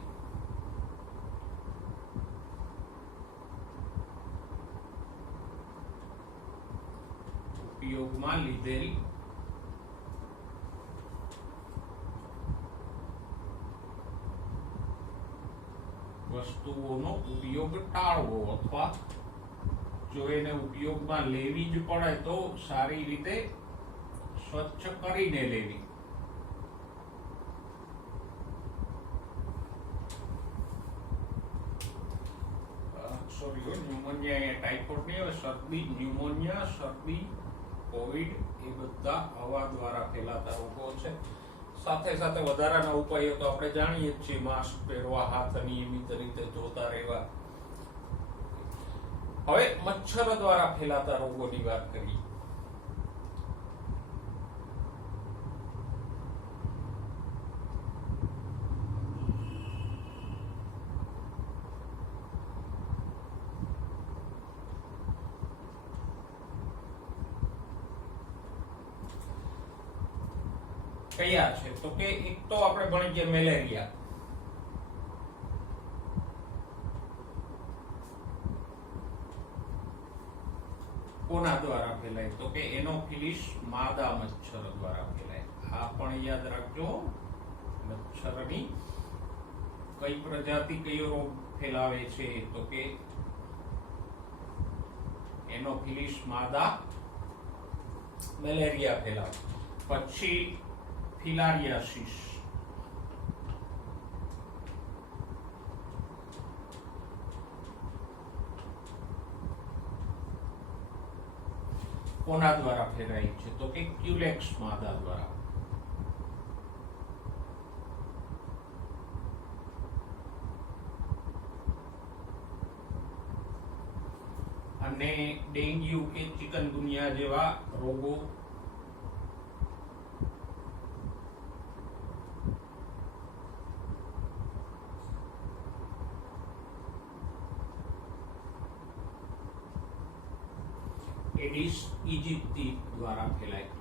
ઉપયોગમાં લીધેલ વસ્તુઓનો ઉપયોગ ટાળવો, અથવા જો એને ઉપયોગમાં લેવી જ પડે તો સારી રીતે સ્વચ્છ કરીને લેવી. ન્યુમોનિયા એ ટાઇફોઇડ નહીં, હવે શરદી, ન્યુમોનિયા, શરદી, કોવિડ એ બધા હવા દ્વારા ફેલાતા રોગો છે. સાથે સાથે વધારાના ઉપાયો તો આપણે જાણીએ જ છીએ, માસ્ક પહેરવા, હાથ નિયમિત રીતે ધોતા રહેવા. હવે મચ્છર દ્વારા ફેલાતા રોગોની વાત કરીએ. કયા છે? તો કે એક તો આપણે ભણી ગયા મેલેરિયા. કોના દ્વારા ફેલાય? તો કે એનોફિલિસ માદા મચ્છર દ્વારા ફેલાય. આ પણ યાદ રાખજો, મચ્છરની કઈ પ્રજાતિ કયો રોગ ફેલાવે છે? તો કે એનોફિલિસ માદા મેલેરિયા ફેલાવે. પછી ફિલારિયાસિસ, કોના દ્વારા ફેલાય છે? તો કે ક્યુલેક્સ માદા દ્વારા. અને ડેન્ગ્યુ કે ચિકનગુનિયા જેવા રોગો એડિસ ઇજિપ્તી દ્વારા ફેલાય.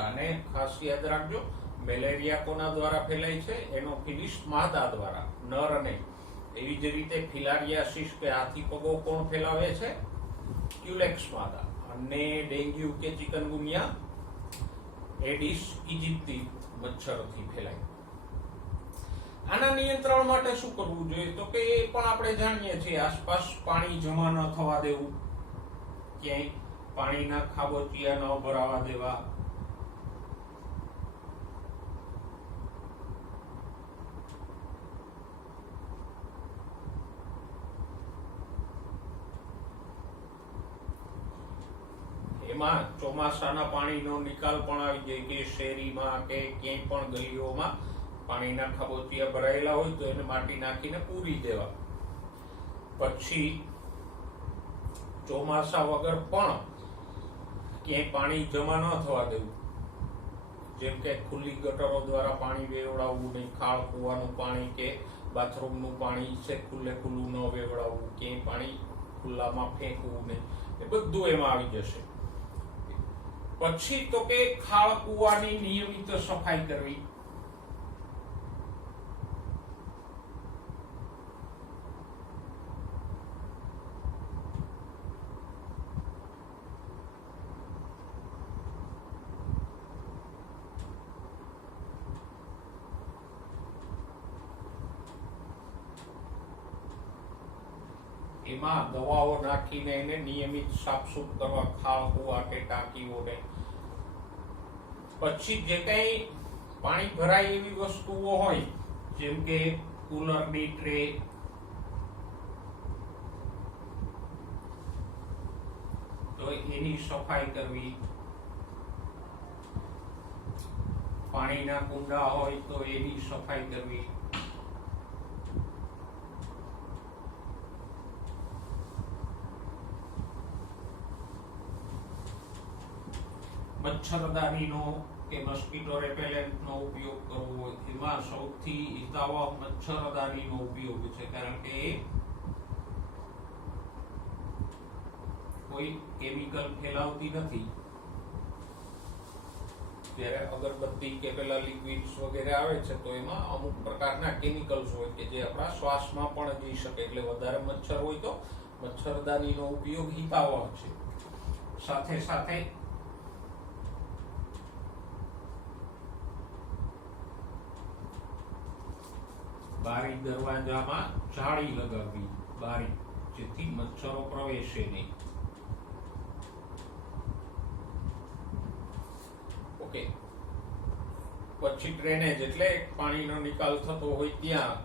આને ખાસ યાદ રાખજો. મેલેરિયા કોના દ્વારા ફેલાય છે? એનોફિલિસ માદા દ્વારા, નર નહીં. એવી જ રીતે ફિલારિયાસિસ કે હાથી પગો કોણ ફેલાવે છે? ક્યુલેક્સ માદા. અને ડેન્ગ્યુ કે ચિકનગુનિયા એડિસ ઇજિપ્તી મચ્છરથી ફેલાય. આના નિયંત્રણ માટે શું કરવું જોઈએ? તો કે એ પણ આપણે જાણીએ છીએ, આસપાસ પાણી જમા ન થવા દેવું, ક્યાંય પાણીના ખાબોચિયા ન ભરાવા દેવા, એમાં ચોમાસાના પાણીનો નિકાલ પણ આવી જાય, કે શેરીમાં કે ક્યાંય પણ ગલીઓમાં પાણીના ખાબોચિયા ભરાયેલા હોય તો એને માટી નાખીને પૂરી દેવા. પછી ચોમાસા વગર પણ ક્યાંય પાણી જમા ન થવા દેવું, જેમ કે ખુલ્લી ગટરો દ્વારા પાણી વેવડાવવું નહીં, ખાળ કૂવાનું પાણી કે બાથરૂમનું પાણી છે ખુલ્લે ખુલ્લું ન વેવડાવવું, ક્યાંય પાણી ખુલ્લામાં ફેંકવું નહીં, એ બધું એમાં આવી જશે. પછી તો કે ખાળ કૂવાની નિયમિત સફાઈ કરવી. એમાં દવાઓ નાખીને એને નિયમિત સાફસૂફ કરવા, ખાળ કુવા કે ટાંકીઓને. પછી જે કઈ પાણી ભરાય એવી વસ્તુઓ હોય, જેમ કે કુલરની ટ્રે, તો એની સફાઈ કરવી. પાણીના કુંડા હોય તો એની સફાઈ કરવી. મચ્છરદાનીનો કે મોસ્કીટો રેપેલેન્ટનો ઉપયોગ કરવો, એમાં સૌથી હિતાવહ મચ્છરદાનીનો ઉપયોગ છે, કારણ કે એ કોઈ કેમિકલ ફેલાવતી નથી. જ્યારે અગરબત્તી કે પેલા લિક્વિડ્સ વગેરે આવે છે તો એમાં અમુક પ્રકારના કેમિકલ્સ હોય કે જે આપણા શ્વાસમાં પણ જઈ શકે, એટલે વધારે મચ્છર હોય તો મચ્છરદાનીનો ઉપયોગ હિતાવહ છે. સાથે સાથે બારી દરવાજામાં જાળી લગાવવી, બારી, જેથી મચ્છરો પ્રવેશે નહીં. ઓકે. પછી ડ્રેનેજ એટલે પાણીનો નિકાલ થતો હોય ત્યાં.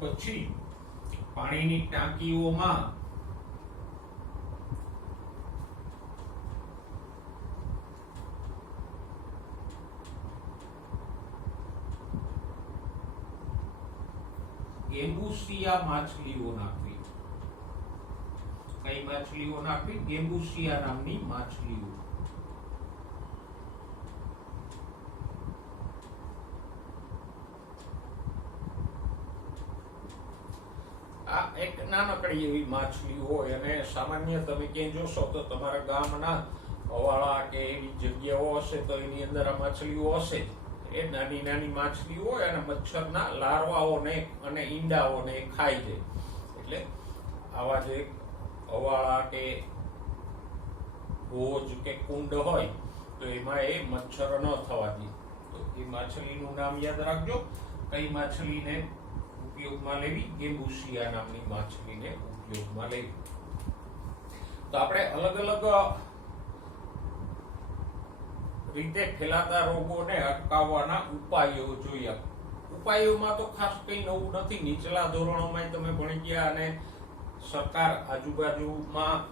પછી પાણીની ટાંકીઓમાં ગેમ્બુસિયા માછલીઓ નાખવી. કઈ માછલીઓ નાખવી? ગેમ્બુસિયા નામની માછલીઓ. આ એક નાનકડી એવી માછલી હોય, અને સામાન્ય તમે ક્યાંય જોશો તો તમારા ગામના અવાળા કે એવી જગ્યાઓ હશે તો એની અંદર આ માછલીઓ હશે. એ નાની નાની માછલી હોય અને મચ્છરના લાર્વાઓને અને ઈંડાઓને ખાઈ જાય. એટલે આવા જે અવાળા કે ભોજ કે કુંડ હોય તો એમાં એ મચ્છર ન થવા દે. તો એ માછલીનું નામ યાદ રાખજો. કઈ માછલીને ઉપયોગમાં લેવી? ગેમ્બુસિયા નામની માછલીને ઉપયોગમાં લેવી. તો આપણે અલગ અલગ રીતે ફેલાતા રોગોને અટકાવવાના ઉપાયો જોયા. ઉપાયોમાં તો ખાસ કઈ નવું નથી, નીચલા ધોરણોમાં તમે ભણી ગયા, અને સરકાર આજુબાજુમાં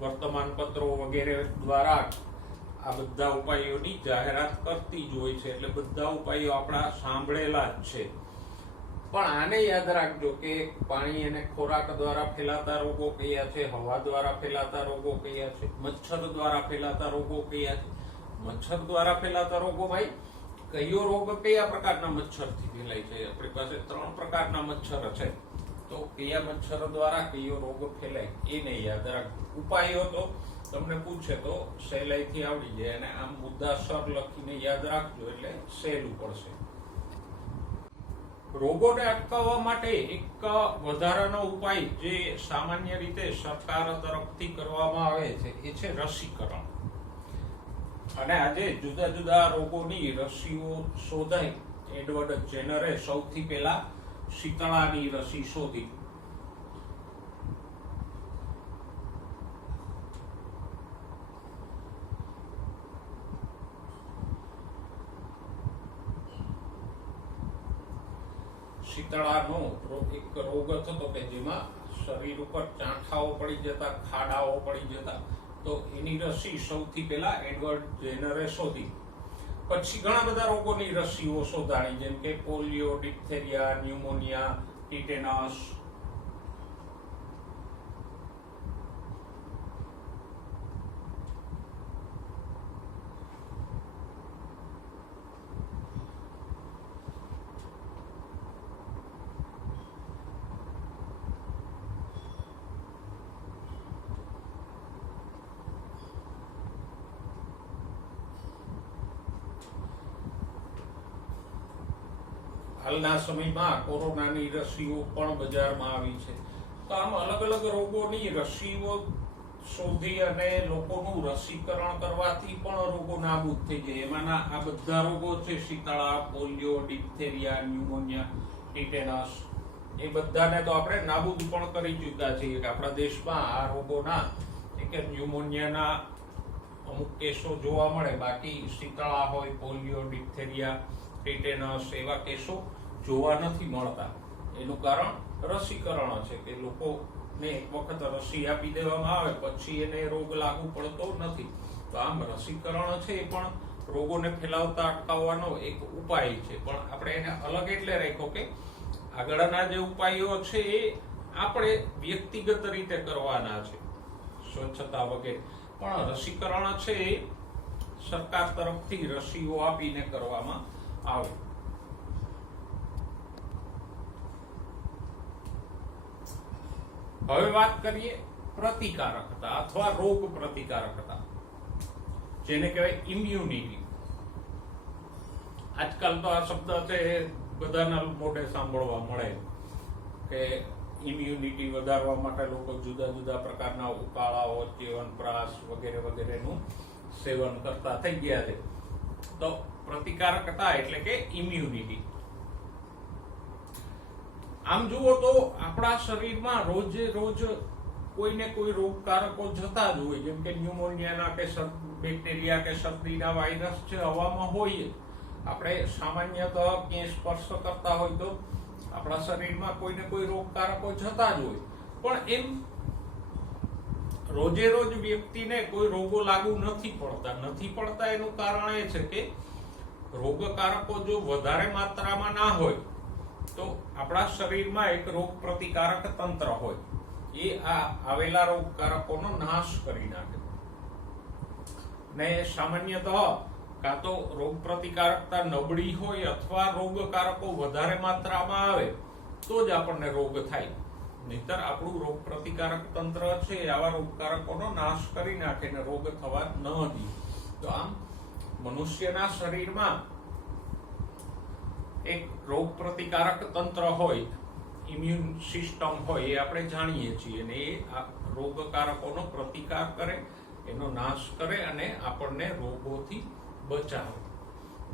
વર્તમાન પત્રો વગેરે દ્વારા આ બધા ઉપાયોની જાહેરાત કરતી જ હોય છે, એટલે બધા ઉપાયો આપણા સાંભળેલા જ છે. પણ આને યાદ રાખજો કે પાણી અને ખોરાક દ્વારા ફેલાતા રોગો કયા છે, હવા દ્વારા ફેલાતા રોગો કયા છે, મચ્છર દ્વારા ફેલાતા રોગો કયા છે. મચ્છર દ્વારા ફેલાતા રોગો, ભાઈ કયો રોગ કયા પ્રકારના મચ્છરથી ફેલાય છે? આપણી પાસે 3 પ્રકારના મચ્છર છે, તો કયા મચ્છર દ્વારા કયો રોગ ફેલાય એને યાદ રાખજો. ઉપાયો તો તમને પૂછે તો સહેલાઈથી આવડી જાય, અને આમ મુદ્દાસર લખીને યાદ રાખજો એટલે સહેલું પડશે. રોગોને અટકાવવા માટે એક વધારાનો ઉપાય જે સામાન્ય રીતે સરકાર તરફથી કરવામાં આવે છે એ છે રસીકરણ. અને આજે જુદા જુદા રોગોની રસીઓ શોધાઈ. એડવર્ડ જેનરે સૌથી પહેલા શીતળાની રસી શોધી. શીતળાનો એક રોગ હતો કે જેમાં શરીર ઉપર ચાંઠાઓ પડી જતા, ખાડાઓ પડી જતા, તો એની રસી સૌથી પહેલા એડવર્ડ જેનરે શોધી. પછી ઘણા બધા રોગોની રસીઓ શોધાણી, જેમ કે પોલિયો, ડિપ્થેરિયા, ન્યુમોનિયા, ટીટેનસ. હાલના સમયમાં કોરોનાની રસીઓ પણ બજારમાં આવી છે. તો આમ અલગ અલગ રોગોની રસીઓ શોધી અને લોકોનું રસીકરણ કરવાથી પણ રોગો નાબૂદ થઈ જાય. એમાંના આ બધા રોગો છે, શીતળા, પોલિયો, ડિપ્થેરિયા, ન્યુમોનિયા, ટીટેનસ, એ બધાને તો આપણે નાબૂદ પણ કરી ચૂક્યા છીએ કે આપણા દેશમાં આ રોગોના કે ન્યુમોનિયાના અમુક કેસો જોવા મળે, બાકી શીતળા હોય, પોલિયો, ડિપ્થેરિયા, ટેટેનસ એવા કેસો જોવા નથી મળતા. એનું કારણ રસીકરણ છે કે લોકોને એક વખત રસી આપી દેવામાં આવે પછી એને રોગ લાગુ પડતો નથી. તો આમ રસીકરણ છે એ પણ રોગોને ફેલાવતા અટકાવવાનો એક ઉપાય છે, પણ આપણે એને અલગ એટલે રાખ્યો કે આગળના જે ઉપાયો છે એ આપણે વ્યક્તિગત રીતે કરવાના છે, સ્વચ્છતા વગેરે. પણ રસીકરણ છે એ સરકાર તરફથી રસીઓ આપીને કરવામાં આવે. હવે વાત કરીએ પ્રતિકારકતા અથવા રોગ પ્રતિકારકતા, જેને કહેવાય ઇમ્યુનિટી. આજકાલ તો આ શબ્દ છે બધાના મોઢે સાંભળવા મળે કે ઇમ્યુનિટી વધારવા માટે લોકો જુદા જુદા પ્રકારના ઉકાળાઓ, ચ્યવનપ્રાશ વગેરે વગેરેનું સેવન કરતા થઈ ગયા છે. તો પ્રતિકારકતા એટલે કે ઇમ્યુનિટી. આમ જુઓ તો આપણા શરીરમાં રોજે રોજ કોઈને કોઈ રોગકારકો જતા જ હોય, જેમ કે ન્યુમોનિયાના કે બેક્ટેરિયા કે શરદીના વાયરસ છે હવામાં હોય. આપણે સામાન્યતઃ ક્યાંય સ્પર્શ કરતા હોય તો આપણા શરીરમાં કોઈને કોઈ રોગકારકો જતા જ હોય, પણ એમ રોજે રોજ વ્યક્તિને કોઈ રોગો લાગુ નથી પડતા. એનું કારણ એ છે કે રોગકારકો જો વધારે માત્રામાં ના હોય તો આપણા શરીરમાં એક રોગ પ્રતિકારક તંત્ર હોય, એ આ આવેલા રોગકારકોનો નાશ કરી નાખે. ને સામાન્યતઃ કાં તો રોગ પ્રતિકારકતા નબળી હોય અથવા રોગકારકો વધારે માત્રામાં આવે તો જ આપણને રોગ થાય. નહીતર આપણું રોગ પ્રતિકારક તંત્ર છે આવા રોગકારકોનો નાશ કરી નાખે ને રોગ થવા ન દે. તો આમ મનુષ્યના શરીરમાં એક રોગ પ્રતિકારક તંત્ર હોય, ઇમ્યુન સિસ્ટમ હોય, એ આપણે જાણીએ છીએ, અને એ આ રોગકારકોનો પ્રતિકાર કરે, એનો નાશ કરે અને આપણને રોગોથી બચાવે.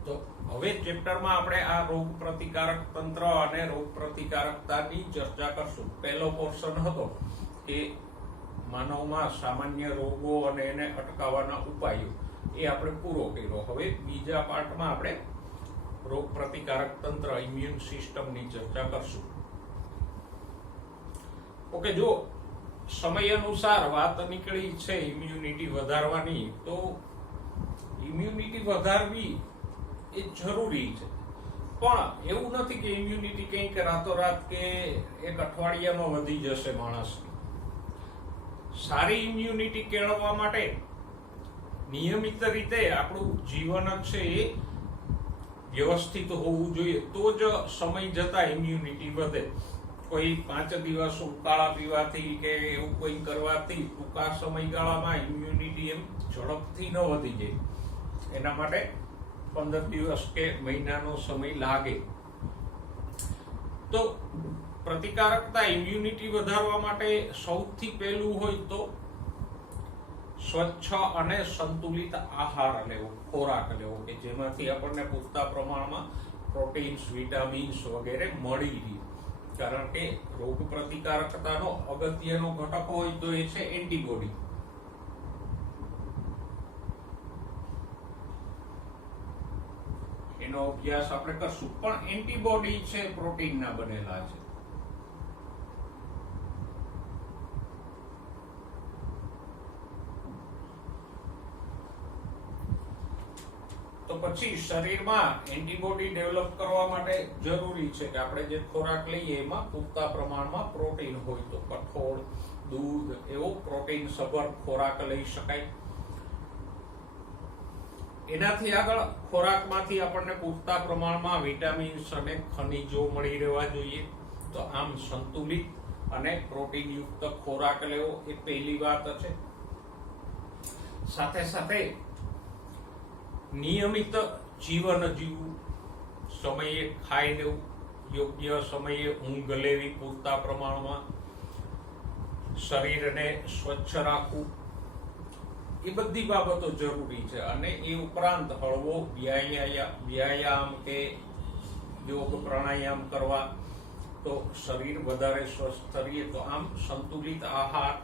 તો હવે ચેપ્ટરમાં આપણે આ રોગ પ્રતિકારક તંત્ર અને રોગ પ્રતિકારકતાની ચર્ચા કરશું. પહેલો પોર્શન હતો કે માનવમાં સામાન્ય રોગો અને એને અટકાવવાના ઉપાયો, એ આપણે પૂરો કર્યો. હવે બીજા પાર્ટમાં આપણે રોગ પ્રતિકારક તંત્ર, ઇમ્યુન સિસ્ટમની ચર્ચા કરશું. ઓકે, જો સમય અનુસાર વાત નીકળી છે ઇમ્યુનિટી વધારવાની, તો ઇમ્યુનિટી વધારવી એ જરૂરી છે, પણ એવું નથી કે ઇમ્યુનિટી કંઈક રાતોરાત કે એક અઠવાડિયામાં વધી જશે માણસની. સારી ઇમ્યુનિટી કેળવવા માટે નિયમિત રીતે આપણું જીવન છે એ વ્યવસ્થિત હોવું જોઈએ, તો જ સમય જતા ઇમ્યુનિટી વધે. કોઈ 5 દિવસ ઉકાળા પીવાથી કે એવું કોઈ કરવાથી ટૂંકા સમયગાળામાં ઇમ્યુનિટી એમ ઝડપથી ન વધી જાય. એના માટે 15 દિવસ કે મહિનાનો સમય લાગે. તો પ્રતિકારકતા, ઇમ્યુનિટી વધારવા માટે સૌથી પહેલું હોય તો સ્વચ્છ અને સંતુલિત આહાર લેવો, ખોરાક લેવો કે જેમાંથી આપણને પૂરતા પ્રમાણમાં પ્રોટીન્સ, વિટામિન્સ વગેરે મળી રહે. કારણ કે રોગ પ્રતિકારકતાનો અગત્યનો ઘટક હોય તો એ છે એન્ટીબોડી. એનો અભ્યાસ આપણે કરશું, પણ એન્ટીબોડી છે પ્રોટીનના બનેલા છે. તો પછી શરીરમાં એન્ટીબોડી ડેવલપ કરવા માટે જરૂરી છે કે આપણે જે ખોરાક લઈએ એમાં પૂરતા પ્રમાણમાં પ્રોટીન હોય. તો કઠોળ, દૂધ એવો પ્રોટીન સભર ખોરાક લઈ શકાય. એનાથી આગળ ખોરાકમાંથી આપણને પૂરતા પ્રમાણમાં વિટામિન્સ અને ખનિજો મળી રહેવા જોઈએ. તો આમ સંતુલિત અને પ્રોટીનયુક્ત ખોરાક લેવો એ પહેલી વાત છે. સાથે સાથે નિયમિત જીવન જીવવું, સમયે ખાઈ લેવું, યોગ્ય સમયે ઊંઘ લેવી પૂરતા પ્રમાણમાં, શરીરને સ્વચ્છ રાખવું, એ બધી બાબતો જરૂરી છે. અને એ ઉપરાંત હળવો વ્યાયામ કે યોગ પ્રાણાયામ કરવા, તો શરીર વધારે સ્વસ્થ રહે. તો આમ સંતુલિત આહાર,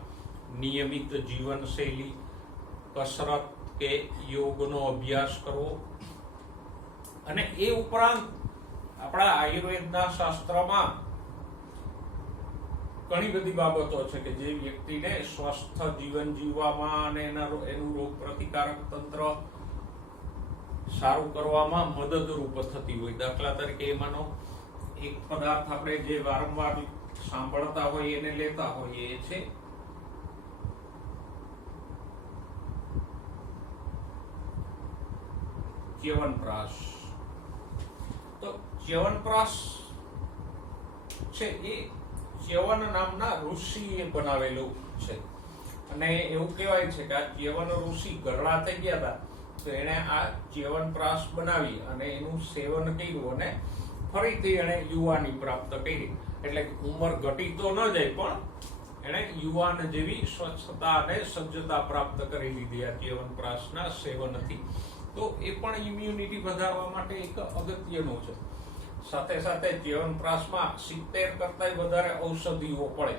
નિયમિત જીવનશૈલી, કસરત કે યોગનો અભ્યાસ કરવો, અને એ ઉપરાંત આપણા આયુર્વેદના શાસ્ત્રમાં ઘણી બધી બાબતો છે કે જે વ્યક્તિને સ્વસ્થ જીવન જીવવામાં અને એનું રોગ પ્રતિકારક તંત્ર સારું કરવામાં મદદરૂપ થતી હોય. દાખલા તરીકે એમાંનો એક પદાર્થ આપણે જે વારંવાર સાંભળતા હોય એને લેતા હોઈએ એ છે ચ્યવનપ્રાશ. તો ચ્યવનપ્રાશ છે એ ચ્યવન નામના ઋષિએ બનાવેલું છે, અને એવું કહેવાય છે કે આ ચ્યવન ઋષિ ગરડા થઈ ગયા હતા તો એણે આ ચ્યવનપ્રાશ બનાવી અને એનું સેવન કર્યું અને ફરીથી એણે યુવાની પ્રાપ્ત કરી. એટલે ઉંમર ઘટી તો ન જાય પણ એણે યુવાન જેવી સ્વચ્છતા અને સજ્જતા પ્રાપ્ત કરી લીધી આ ચ્યવનપ્રાશના સેવનથી. તો એ પણ ઇમ્યુનિટી વધારવા માટે એક અગત્યનું છે. સાથે સાથે ચ્યવનપ્રાશમાં 70 કરતાંય વધારે ઔષધિઓ પડે,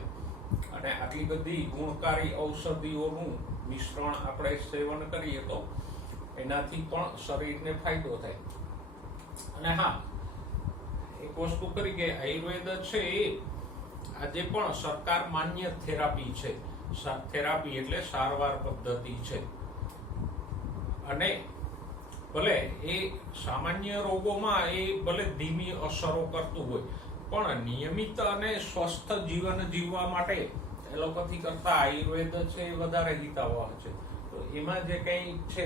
અને આટલી બધી ગુણકારી ઔષધિઓનું મિશ્રણ આપણે સેવન કરીએ તો એનાથી પણ શરીરને ફાયદો થાય. અને હા, એક વસ્તુ કરી કે આયુર્વેદ છે એ આજે પણ સરકાર માન્ય થેરાપી છે. થેરાપી એટલે સારવાર પદ્ધતિ છે, અને ભલે એ સામાન્ય રોગોમાં એ ભલે ધીમી અસરો કરતું હોય પણ નિયમિત અને સ્વસ્થ જીવન જીવવા માટે એલોપેથી કરતા આયુર્વેદ છે એ વધારે હિતાવહ છે. તો એમાં જે કંઈ છે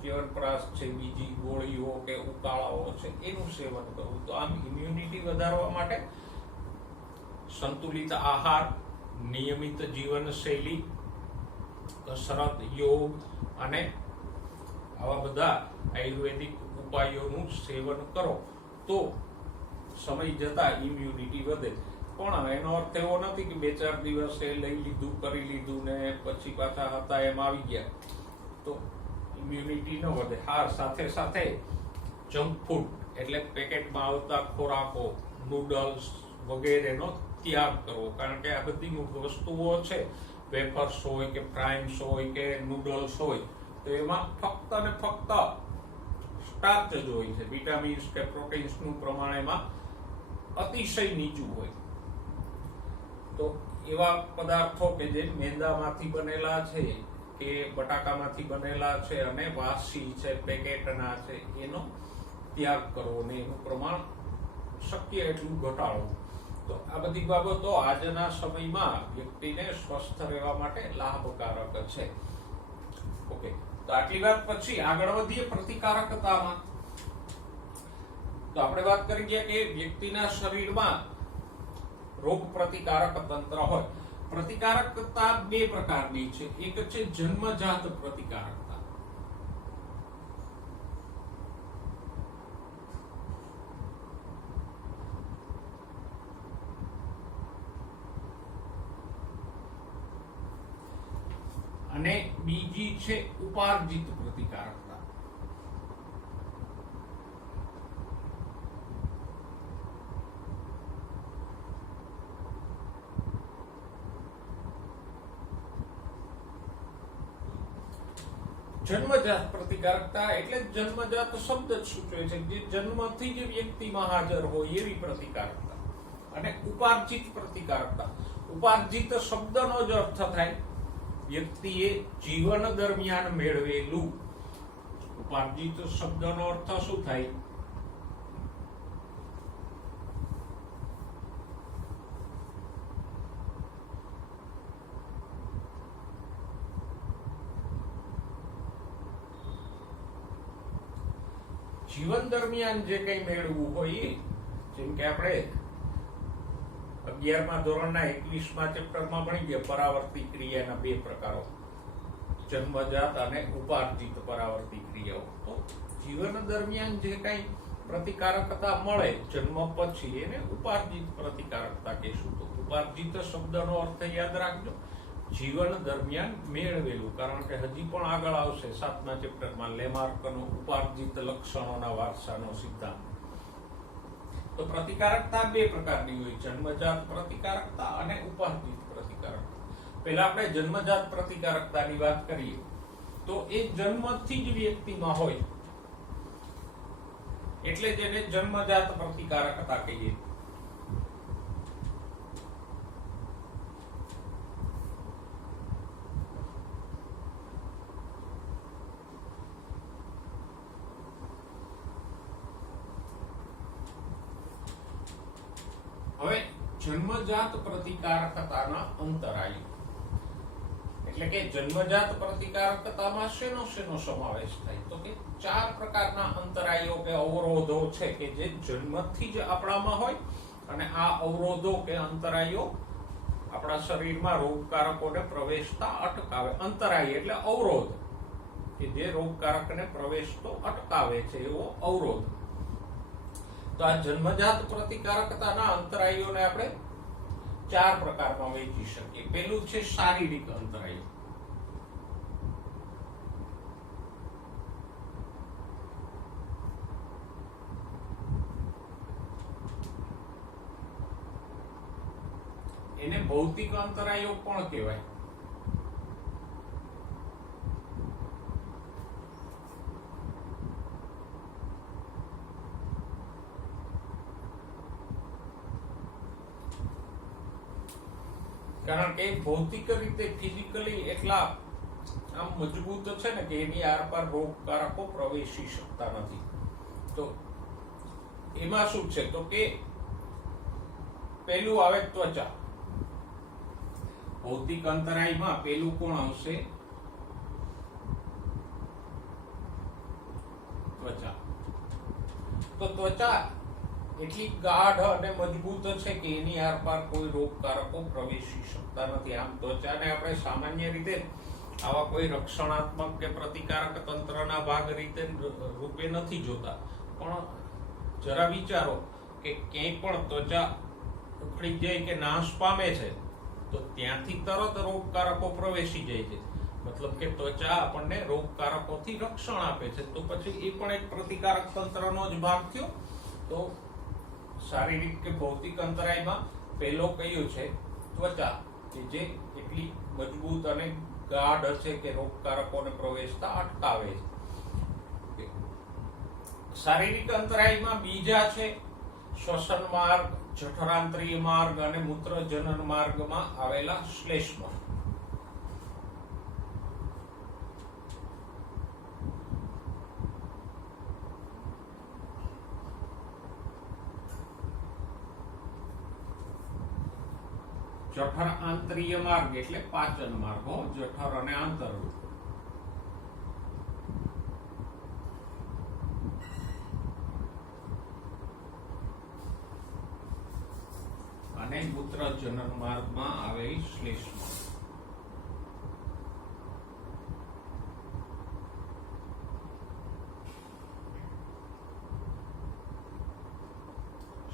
ચ્યવનપ્રાશ છે, બીજી ગોળીઓ કે ઉકાળાઓ છે એનું સેવન કરવું. તો આમ ઇમ્યુનિટી વધારવા માટે સંતુલિત આહાર, નિયમિત જીવનશૈલી, કસરત, યોગ અને આવા બધા આયુર્વેદિક ઉપાયોનું સેવન કરો તો સમય જતા ઇમ્યુનિટી વધે. પણ એનો અર્થ એવો નથી કે 2-4 દિવસે લઈ લીધું, કરી લીધું ને પછી પાછા હતા એમ આવી ગયા તો ઇમ્યુનિટી ન વધે. હા, સાથે સાથે જંક ફૂડ એટલે પેકેટમાં આવતા ખોરાકો, નૂડલ્સ વગેરેનો ત્યાગ કરવો. કારણ કે આ બધી વસ્તુઓ છે, વેફર્સ હોય કે ફ્રાઈમ્સ હોય કે નૂડલ્સ હોય, તો એમાં ફક્ત ને ફક્ત સ્ટાર્ચ જ હોય છે. વિટામિન્સ કે પ્રોટીન્સનું પ્રમાણ એમાં અતિશય નીચું હોય. તો એવા પદાર્થો કે જે મેંદામાંથી બનેલા છે કે બટાકામાંથી બનેલા છે અને વાસી છે, પેકેટના છે, એનો ત્યાગ કરવો ને એનું પ્રમાણ શક્ય એટલું ઘટાડવું. તો આ બધી બાબતો આજના સમયમાં વ્યક્તિને સ્વસ્થ રહેવા માટે લાભકારક છે. ઓકે, તો આટલી વાત પછી આગળ વધીએ પ્રતિકારકતામાં. તો આપણે વાત કરી ગયા કે વ્યક્તિના શરીરમાં રોગ પ્રતિકારક તંત્ર હોય. પ્રતિકારકતા 2 પ્રકારની છે. એક છે જન્મજાત પ્રતિકારકતા, અને બીજી છે ઉપાર્જિત પ્રતિકારકતા. જન્મજાત પ્રતિકારકતા એટલે જન્મજાત શબ્દ જ સૂચવે છે જે જન્મથી જ વ્યક્તિમાં હાજર હોય એવી પ્રતિકારકતા. અને ઉપાર્જિત પ્રતિકારકતા, ઉપાર્જિત શબ્દનો જ અર્થ થાય વ્યક્તિએ જીવન દરમિયાન મેળવેલું. ઉપાર્જિત શબ્દનો અર્થ શું થાય? જીવન દરમિયાન જે કંઈ મેળવવું હોય, જેમ કે આપણે 11મા ધોરણના 21મા ચેપ્ટરમાં ભણી ગયા પરાવર્તી ક્રિયાના 2 પ્રકારો, જન્મજાત અને ઉપાર્જિત પરાવર્તી ક્રિયાઓ. તો જીવન દરમિયાન જે કંઈ પ્રતિકારકતા મળે જન્મ પછી એને ઉપાર્જિત પ્રતિકારકતા કહીશું. તો ઉપાર્જિત શબ્દનો અર્થ યાદ રાખજો, જીવન દરમિયાન મેળવેલું. કારણ કે હજી પણ આગળ આવશે 7મા ચેપ્ટરમાં લેમાર્કનો ઉપાર્જિત લક્ષણોના વારસાનો સિદ્ધાંત. તો તો પ્રતિકારકતા બે પ્રકારની હોય, જન્મજાત પ્રતિકારકતા અને ઉપાર્જિત પ્રતિકારકતા. પહેલા આપણે જન્મજાત પ્રતિકારકતાની વાત કરીએ તો એ જન્મથી જ વ્યક્તિમાં હોય એટલે જેને જન્મજાત પ્રતિકારકતા કહીએ. હવે જન્મજાત પ્રતિકારકતાના અંતરાયો એટલે કે જન્મજાત પ્રતિકારકતામાં શેનો સમાવેશ થાય તો કે 4 પ્રકારના અંતરાયો કે અવરોધો છે કે જે જન્મથી જ આપણામાં હોય અને આ અવરોધો કે અંતરાયો આપણા શરીરમાં રોગકારકોને પ્રવેશતા અટકાવે. અંતરાય એટલે અવરોધ કે જે રોગકારકને પ્રવેશતો અટકાવે છે એવો અવરોધ. તો આ જન્મજાત પ્રતિકારકતાના અંતરાયોને આપણે 4 પ્રકારમાં વહેંચી શકીએ. પહેલું છે શારીરિક અંતરાયો. એને ભૌતિક અંતરાયો પણ કહેવાય. કારણ કે ભૌતિક રીતે ફિઝિકલી એટલા આમ મજબૂત છે ને કે એની આરપાર રોગકારકો પ્રવેશી શકતા નથી. તો એમાં શું છે તો કે પહેલું આવે ત્વચા. ભૌતિક અંતરાયમાં પહેલું કોણ આવશે? ત્વચા. તો ત્વચા એટલી ગાઢ અને મજબૂત છે કે એની આરપાર કોઈ રોગકારકો પ્રવેશી શકતા નથી. આમ ત્વચાને આપણે સામાન્ય રીતે આવા કોઈ રક્ષણાત્મક કે પ્રતિકારક તંત્રના ભાગ રીતે રૂપે નથી જોતા, પણ જરા વિચારો કે ક્યાંય પણ ત્વચા ઉખડી જાય કે નાશ પામે છે તો ત્યાંથી તરત રોગકારકો પ્રવેશી જાય છે. મતલબ કે ત્વચા આપણને રોગકારકોથી રક્ષણ આપે છે. તો પછી એ પણ એક પ્રતિકારક તંત્રનો જ ભાગ થયો. તો શારીરિક કે ભૌતિક અંતરાયમાં પહેલો કયું છે? ત્વચા, કે જે એટલી મજબૂત અને ગાઢ છે કે રોગકારકોને પ્રવેશતા અટકાવે છે. શારીરિક અંતરાયમાં બીજા છે શ્વસન માર્ગ, જઠરાંતરીય માર્ગ અને મૂત્રજનન માર્ગમાં આવેલા શ્લેષ્મ. જઠર આંતરીય માર્ગ એટલે પાચન માર્ગ, જઠર અને આંતરડું. અને મૂત્રજનન માર્ગમાં આવેલી શ્લેષ્મ.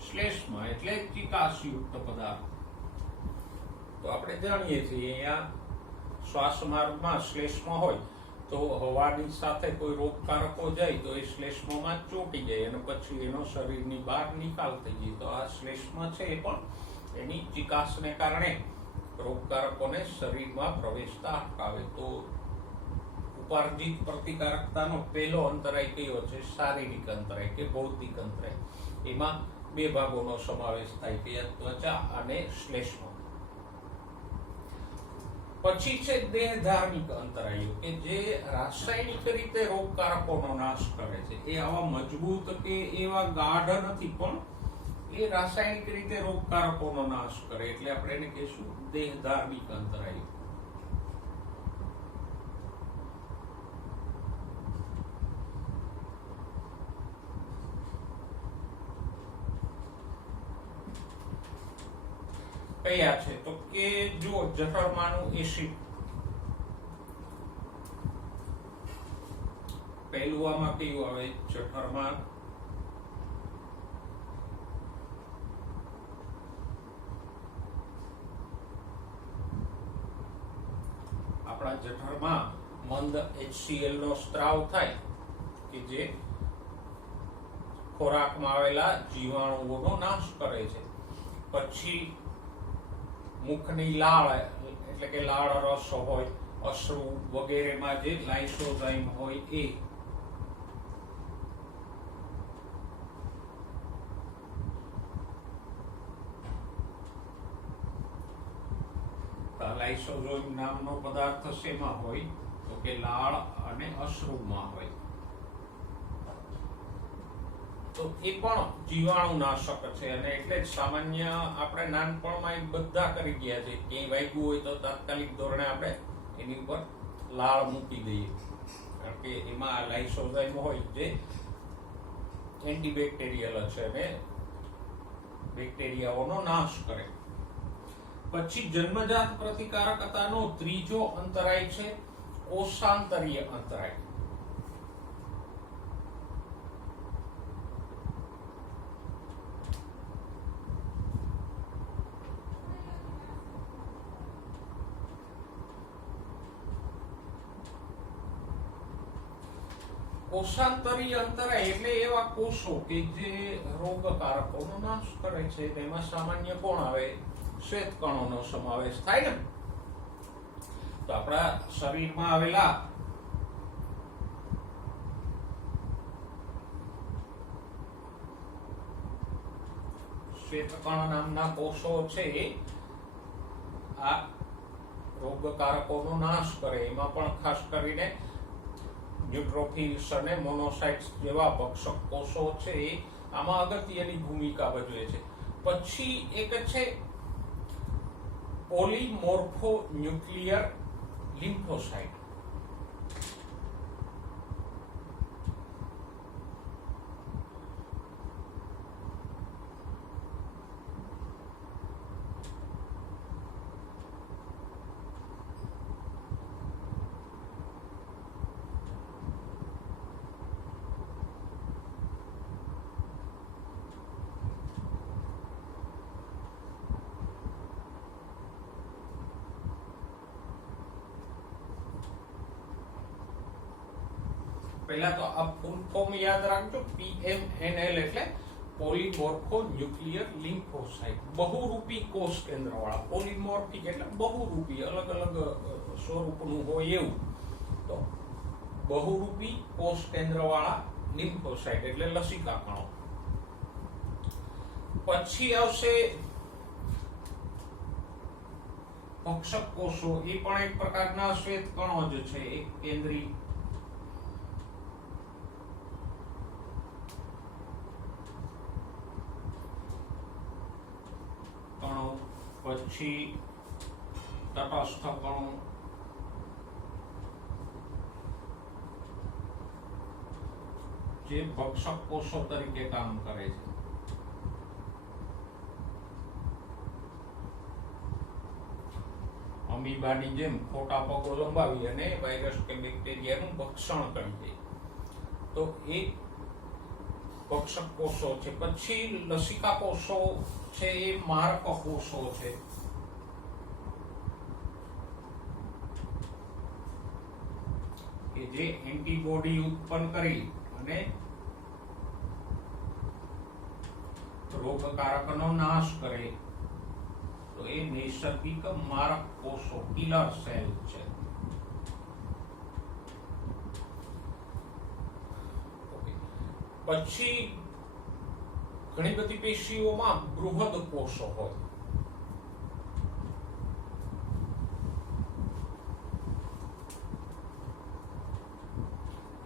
શ્લેષ્મ એટલે ચિકાસયુક્ત પદાર્થ. તો આપણે જાણીએ છીએ અહીંયા શ્વાસ માર્ગમાં શ્લેષ્મ હોય તો હવાની સાથે કોઈ રોગકારકો જાય તો એ શ્લેષ્મમાં ચોંટી જાય અને પછી એનો શરીરની બહાર નિકાલ થઈ જાય. તો આ શ્લેષ્મ છે એ પણ એની ચિકાસને કારણે રોગકારકોને શરીરમાં પ્રવેશતા અટકાવે. તો ઉપાર્જિત પ્રતિકારકતાનો પહેલો અંતરાય કયો છે? શારીરિક અંતરાય કે ભૌતિક અંતરાય. એમાં બે ભાગોનો સમાવેશ થાય કે ત્વચા અને શ્લેષ્મ. પછી છે દેહધાર્મિક અંતરાયો કે જે રાસાયણિક રીતે રોગકારકોનો નાશ કરે છે. એ આવા મજબૂત કે એવા ગાઢ નથી, પણ એ રાસાયણિક રીતે રોગકારકોનો નાશ કરે એટલે આપણે એને કહીશું દેહધાર્મિક અંતરાયો. કયા છે તો કે જો જઠરમાંનું એસિડ, પહેલું આમાં કયું આવે? જઠરમાં આપણા જઠરમાં મંદ HCl નો સ્ત્રાવ થાય કે જે ખોરાકમાં આવેલા જીવાણુઓનો નાશ કરે છે. પછી મુખની લાળ એટલે કે લાળ રસ હોય, અશ્રુ વગેરેમાં જે લાઇસોઝાઇમ હોય એ લાઇસોઝોમ નામનો પદાર્થ શેમાં હોય તો કે લાળ અને અશ્રુમાં હોય. તો એ પણ જીવાણુનાશક છે અને એટલે જ સામાન્ય આપણે નાનપણમાં બધા કરી ગયા છે. ક્યાંય વાગ્યું હોય તો તાત્કાલિક ધોરણે આપણે એની ઉપર લાળ મૂકી દઈએ, કારણ કે એમાં લાઇસોઝાઇમ હોય જે એન્ટીબેક્ટેરિયલ છે અને બેક્ટેરિયાઓનો નાશ કરે. પછી જન્મજાત પ્રતિકારકતાનો ત્રીજો અંતરાય છે કોષાંતરીય અંતરાય. કોષાંતરીય અંતરાય એટલે એવા કોષો કે જે રોગકારકોનો નાશ કરે છે. તેમાં સામાન્ય કોણ આવે? શ્વેત કણોનો સમાવેશ થાય ને. તો આપણા શરીરમાં આવેલા શ્વેત કણ નામના કોષો છે આ રોગકારકોનો નાશ કરે. એમાં પણ ખાસ કરીને ન્યુટ્રોફિલ્સ અને મોનોસાઇટ્સ જેવા ભક્ષક કોષો છે આમાં અગત્યની ભૂમિકા ભજવે છે. પછી એક છે પોલીમોર્ફોન્યુક્લિયર લિમ્ફોસાઇટ. પહેલા તો આ ફૂલ ફોર્મ યાદ રાખજો. PMNL એટલે પોલીમોર્ફોન્યુક્લિયર લિમ્ફોસાઇટ. બહુરૂપી કોષ કેન્દ્ર વાળા. પોલીમોર્ફિક એટલે બહુરૂપી, અલગ અલગ સ્વરૂપનું હોય એવું. તો બહુરૂપી કોષ કેન્દ્ર વાળા લિમ્ફોસાઇટ એટલે લસિકા કણો. પછી આવશે ભક્ષક કોષો. એ પણ એક પ્રકારના શ્વેત કણો જ છે, એક કેન્દ્રી કણો. પછી તટસ્થ કણો, જે ભક્ષક કોષો તરીકે કામ કરે છે. અમીબાની જેમ ખોટા પગો લંબાવી અને વાયરસ કે બેક્ટેરિયાનું ભક્ષણ કરી દે, તો એ ભક્ષક કોષો છે. પછી લસિકા કોષો છે એ મારક કોષો છે. કે જે એન્ટીબોડી ઉત્પન્ન કરી અને રોગકારકનો નાશ કરે, તો એ નૈસર્ગિક મારક કોષો, કિલર સેલ છે. પછી ઘણી બધી પેશીઓમાં બૃહદ કોષો હોય.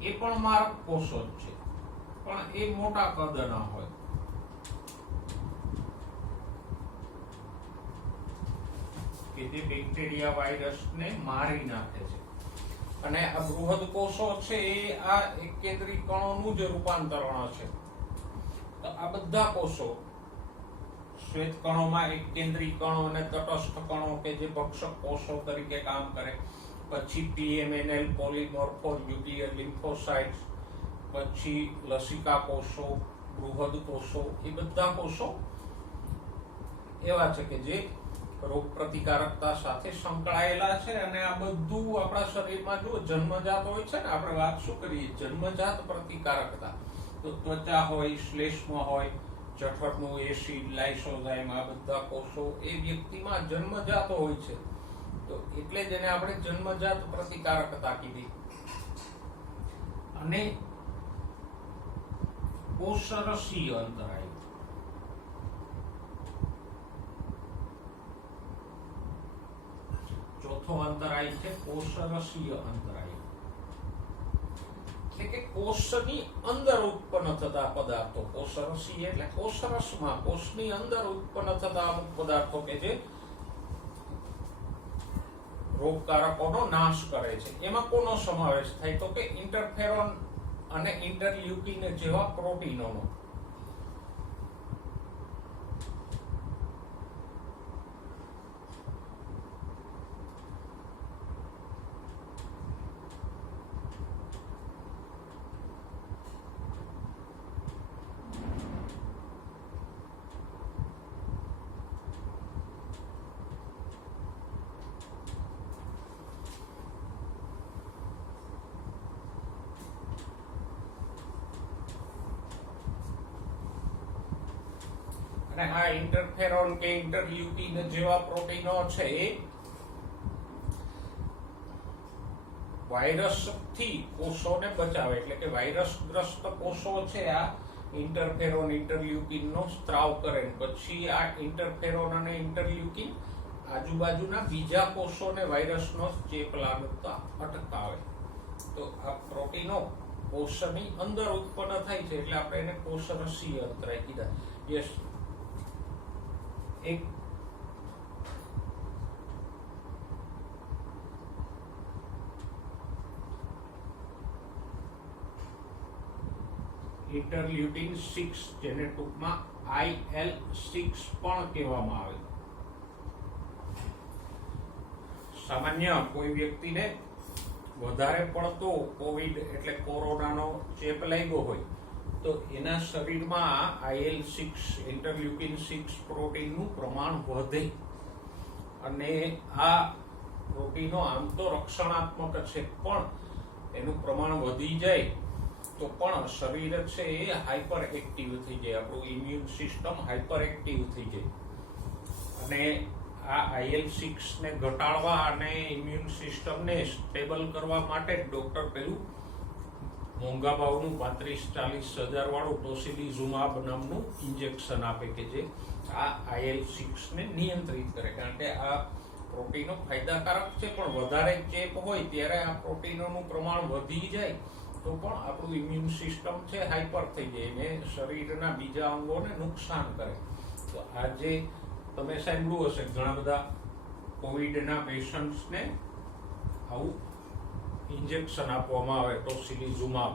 એ પણ મારક કોષો જ છે, પણ એ મોટા કદના હોય. કે જે બેક્ટેરિયા વાયરસને મારી નાખે છે. અને આ બૃહદ કોષો છે એ આ એક કેન્દ્રી કણોનું જ રૂપાંતરણ છે. તો આ બધા કોષો શ્વેત કણોમાં એક કેન્દ્રી કણો અને તટસ્થ કણો કે જે ભક્ષક કોષો તરીકે કામ કરે. પછી PMNL પોલીમોર્ફોન્યુક્લિયર લિમ્ફોસાઇટ્સ, પછી લસિકા કોષો, બૃહદ કોષો, એ બધા કોષો એવા છે કે જે રોગ પ્રતિકારકતા સાથે સંકળાયેલા છે. અને આ બધું આપણા શરીરમાં જો જન્મજાત હોય છે ને, આપણે વાત શું કરીએ જન્મજાત પ્રતિકારકતા, તો ત્વચા હોય, શ્લેષ્મ હોય, જઠરનું એસિડ, લાઇસોઝાઇમ, આ બધા કોષો એ વ્યક્તિમાં જન્મજાત હોય છે. તો એટલે જ એને આપણે જન્મજાત પ્રતિકારકતા કીધી. અને કોષરસીય અંતરાય, ચોથો અંતરાય છે કોષરસીય અંતરાય, એટલે કે કોષની અંદર ઉત્પન્ન થતા પદાર્થો. કોષરસીય એટલે કોષરસમાં, કોષની અંદર ઉત્પન્ન થતા અમુક પદાર્થો કે જે રોગકારકોનો નાશ કરે છે. એમાં કોનો સમાવેશ થાય? તો કે ઇન્ટરફેરોન અને ઇન્ટરલ્યુકિન જેવા પ્રોટીનોનો. અને આ ઇન્ટરફેરોન કે ઇન્ટરલ્યુકિન જેવા પ્રોટીનો છે વાયરસથી કોષોને બચાવે, એટલે કે વાયરસગ્રસ્ત કોષો છે આ ઇન્ટરફેરોન ઇન્ટરલ્યુકિનનો સ્ત્રાવ કરે, પછી આ ઇન્ટરફેરોન અને ઇન્ટરલ્યુકિન આજુબાજુના બીજા કોષોને વાયરસનો ચેપ લાગતા અટકાવે. તો આ પ્રોટીનો કોષની અંદર ઉત્પન્ન થાય છે એટલે આપણે એને કોષરસીય અંતરાય કીધા. યસ, એક ઇન્ટરલ્યુકિન 6 જેને ટૂંકમાં IL-6 પણ કહેવામાં આવે. સામાન્ય કોઈ વ્યક્તિને વધારે પડતો કોવિડ એટલે કોરોનાનો ચેપ લાગ્યો હોય તો એના શરીરમાં IL-6 ઇન્ટરલ્યુકિન 6 પ્રોટીનનું પ્રમાણ વધે, અને આ પ્રોટીનો આમ તો રક્ષણાત્મક છે પણ એનું પ્રમાણ વધી જાય તો પણ શરીર છે એ હાઇપર એક્ટિવ થઈ જાય, આપણું ઇમ્યુન સિસ્ટમ હાઇપર એક્ટિવ થઈ જાય. અને આ IL-6 ને ઘટાડવા અને ઇમ્યુન સિસ્ટમને સ્ટેબલ કરવા માટે ડોક્ટર પેલું મોંઘા ભાવનું 35-40 હજાર વાળું ટોસિલિઝુમાબ નામનું ઇન્જેક્શન આપે કે જે આ IL-6 ને નિયંત્રિત કરે. કારણ કે આ પ્રોટીનો ફાયદાકારક છે પણ વધારે ચેપ હોય ત્યારે આ પ્રોટીનોનું પ્રમાણ વધી જાય તો પણ આપણું ઇમ્યુન સિસ્ટમ છે હાઇપર થઈ જાય ને શરીરના બીજા અંગોને નુકસાન કરે. તો આજે તમે સાંભળ્યું હશે ઘણા બધા કોવિડના પેશન્ટ્સને આવું ઇન્જેક્શન આપવામાં આવે ટોસિલિઝુમાબ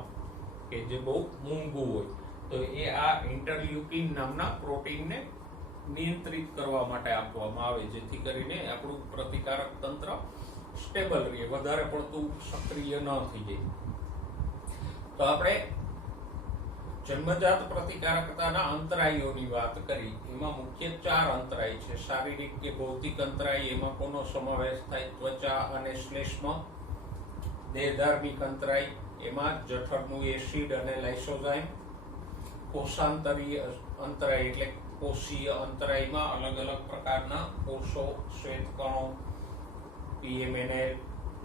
કે જે બહુ મોંઘું હોય. તો એ આ ઇન્ટરલ્યુકિન નામના પ્રોટીનને નિયંત્રિત કરવા માટે આપવામાં આવે જેથી કરીને આપણું પ્રતિકારક તંત્ર સ્ટેબલ રહે, વધારે પડતું સક્રિય ન થઈ જાય. તો આપણે જન્મજાત પ્રતિકારકતાના અંતરાયોની વાત કરી. એમાં મુખ્ય 4 અંતરાય છે. શારીરિક કે ભૌતિક અંતરાય, એમાં કોનો સમાવેશ થાય? ત્વચા અને શ્લેષ્મ. દેહધાર્મિક અંતરાય, એમાં જઠરનું એસિડ અને લાઇસોઝાઇમ. કોષાંતરીય અંતરાય એટલે કોષીય અંતરાયમાં અલગ અલગ પ્રકારના કોષો, શ્વેતકણો, PMNA,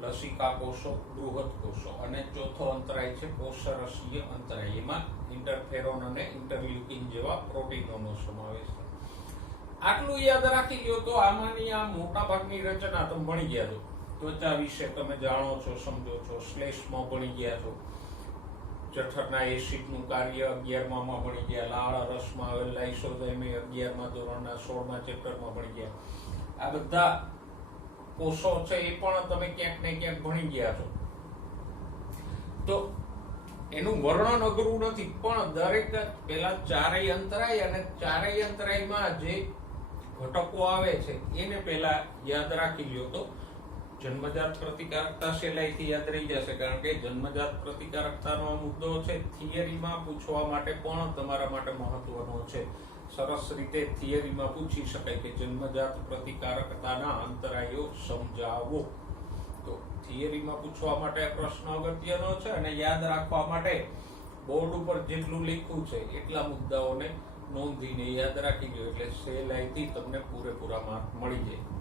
લસિકા કોષો, બૃહદ કોષો. અને ચોથો અંતરાય છે કોષરસીય અંતરાય, એમાં ઇન્ટરફેરોન અને ઇન્ટરલ્યુકિન જેવા પ્રોટીનોનો સમાવેશ થાય. આટલું યાદ રાખી લ્યો તો આમાંની આ મોટા ભાગની રચના તમે ભણી ગયા છો. ત્વચા વિશે તમે જાણો છો, સમજો છો. શ્લેષ્મ ભણી ગયા છો. જઠરના એસિડનું કાર્ય 11માં ભણી ગયા. લાળ રસમાં આવેલ લાઇસોઝાઇમ 11મા ધોરણના 16મા ચેપ્ટરમાં ભણી ગયા. આ બધા કોષો છે એ પણ તમે ક્યાંક ને ક્યાંક ભણી ગયા છો. તો એનું વર્ણન અઘરું નથી પણ દરેક પેલા ચારેય અંતરાય અને ચારેય અંતરાયમાં જે ઘટકો આવે છે એને પેલા યાદ રાખી લ્યો તો જન્મજાત પ્રતિકારકતા સહેલાઈથી યાદ રહી જશે. કારણ કે જન્મજાત પ્રતિકારકતાનો મુદ્દો છે થિયરીમાં પૂછવા માટે પણ તમારા માટે મહત્વનો છે. સરસ રીતે થિયરીમાં પૂછી શકાય કે જન્મજાત પ્રતિકારકતાના અંતરાયો સમજાવો. તો થિયરીમાં પૂછવા માટે પ્રશ્ન અગત્યનો છે અને યાદ રાખવા માટે બોર્ડ ઉપર જેટલું લખ્યું છે એટલા મુદ્દાઓને નોંધીને યાદ રાખી ગયો એટલે સહેલાઈથી તમને પૂરેપૂરા માર્ક મળી જાય.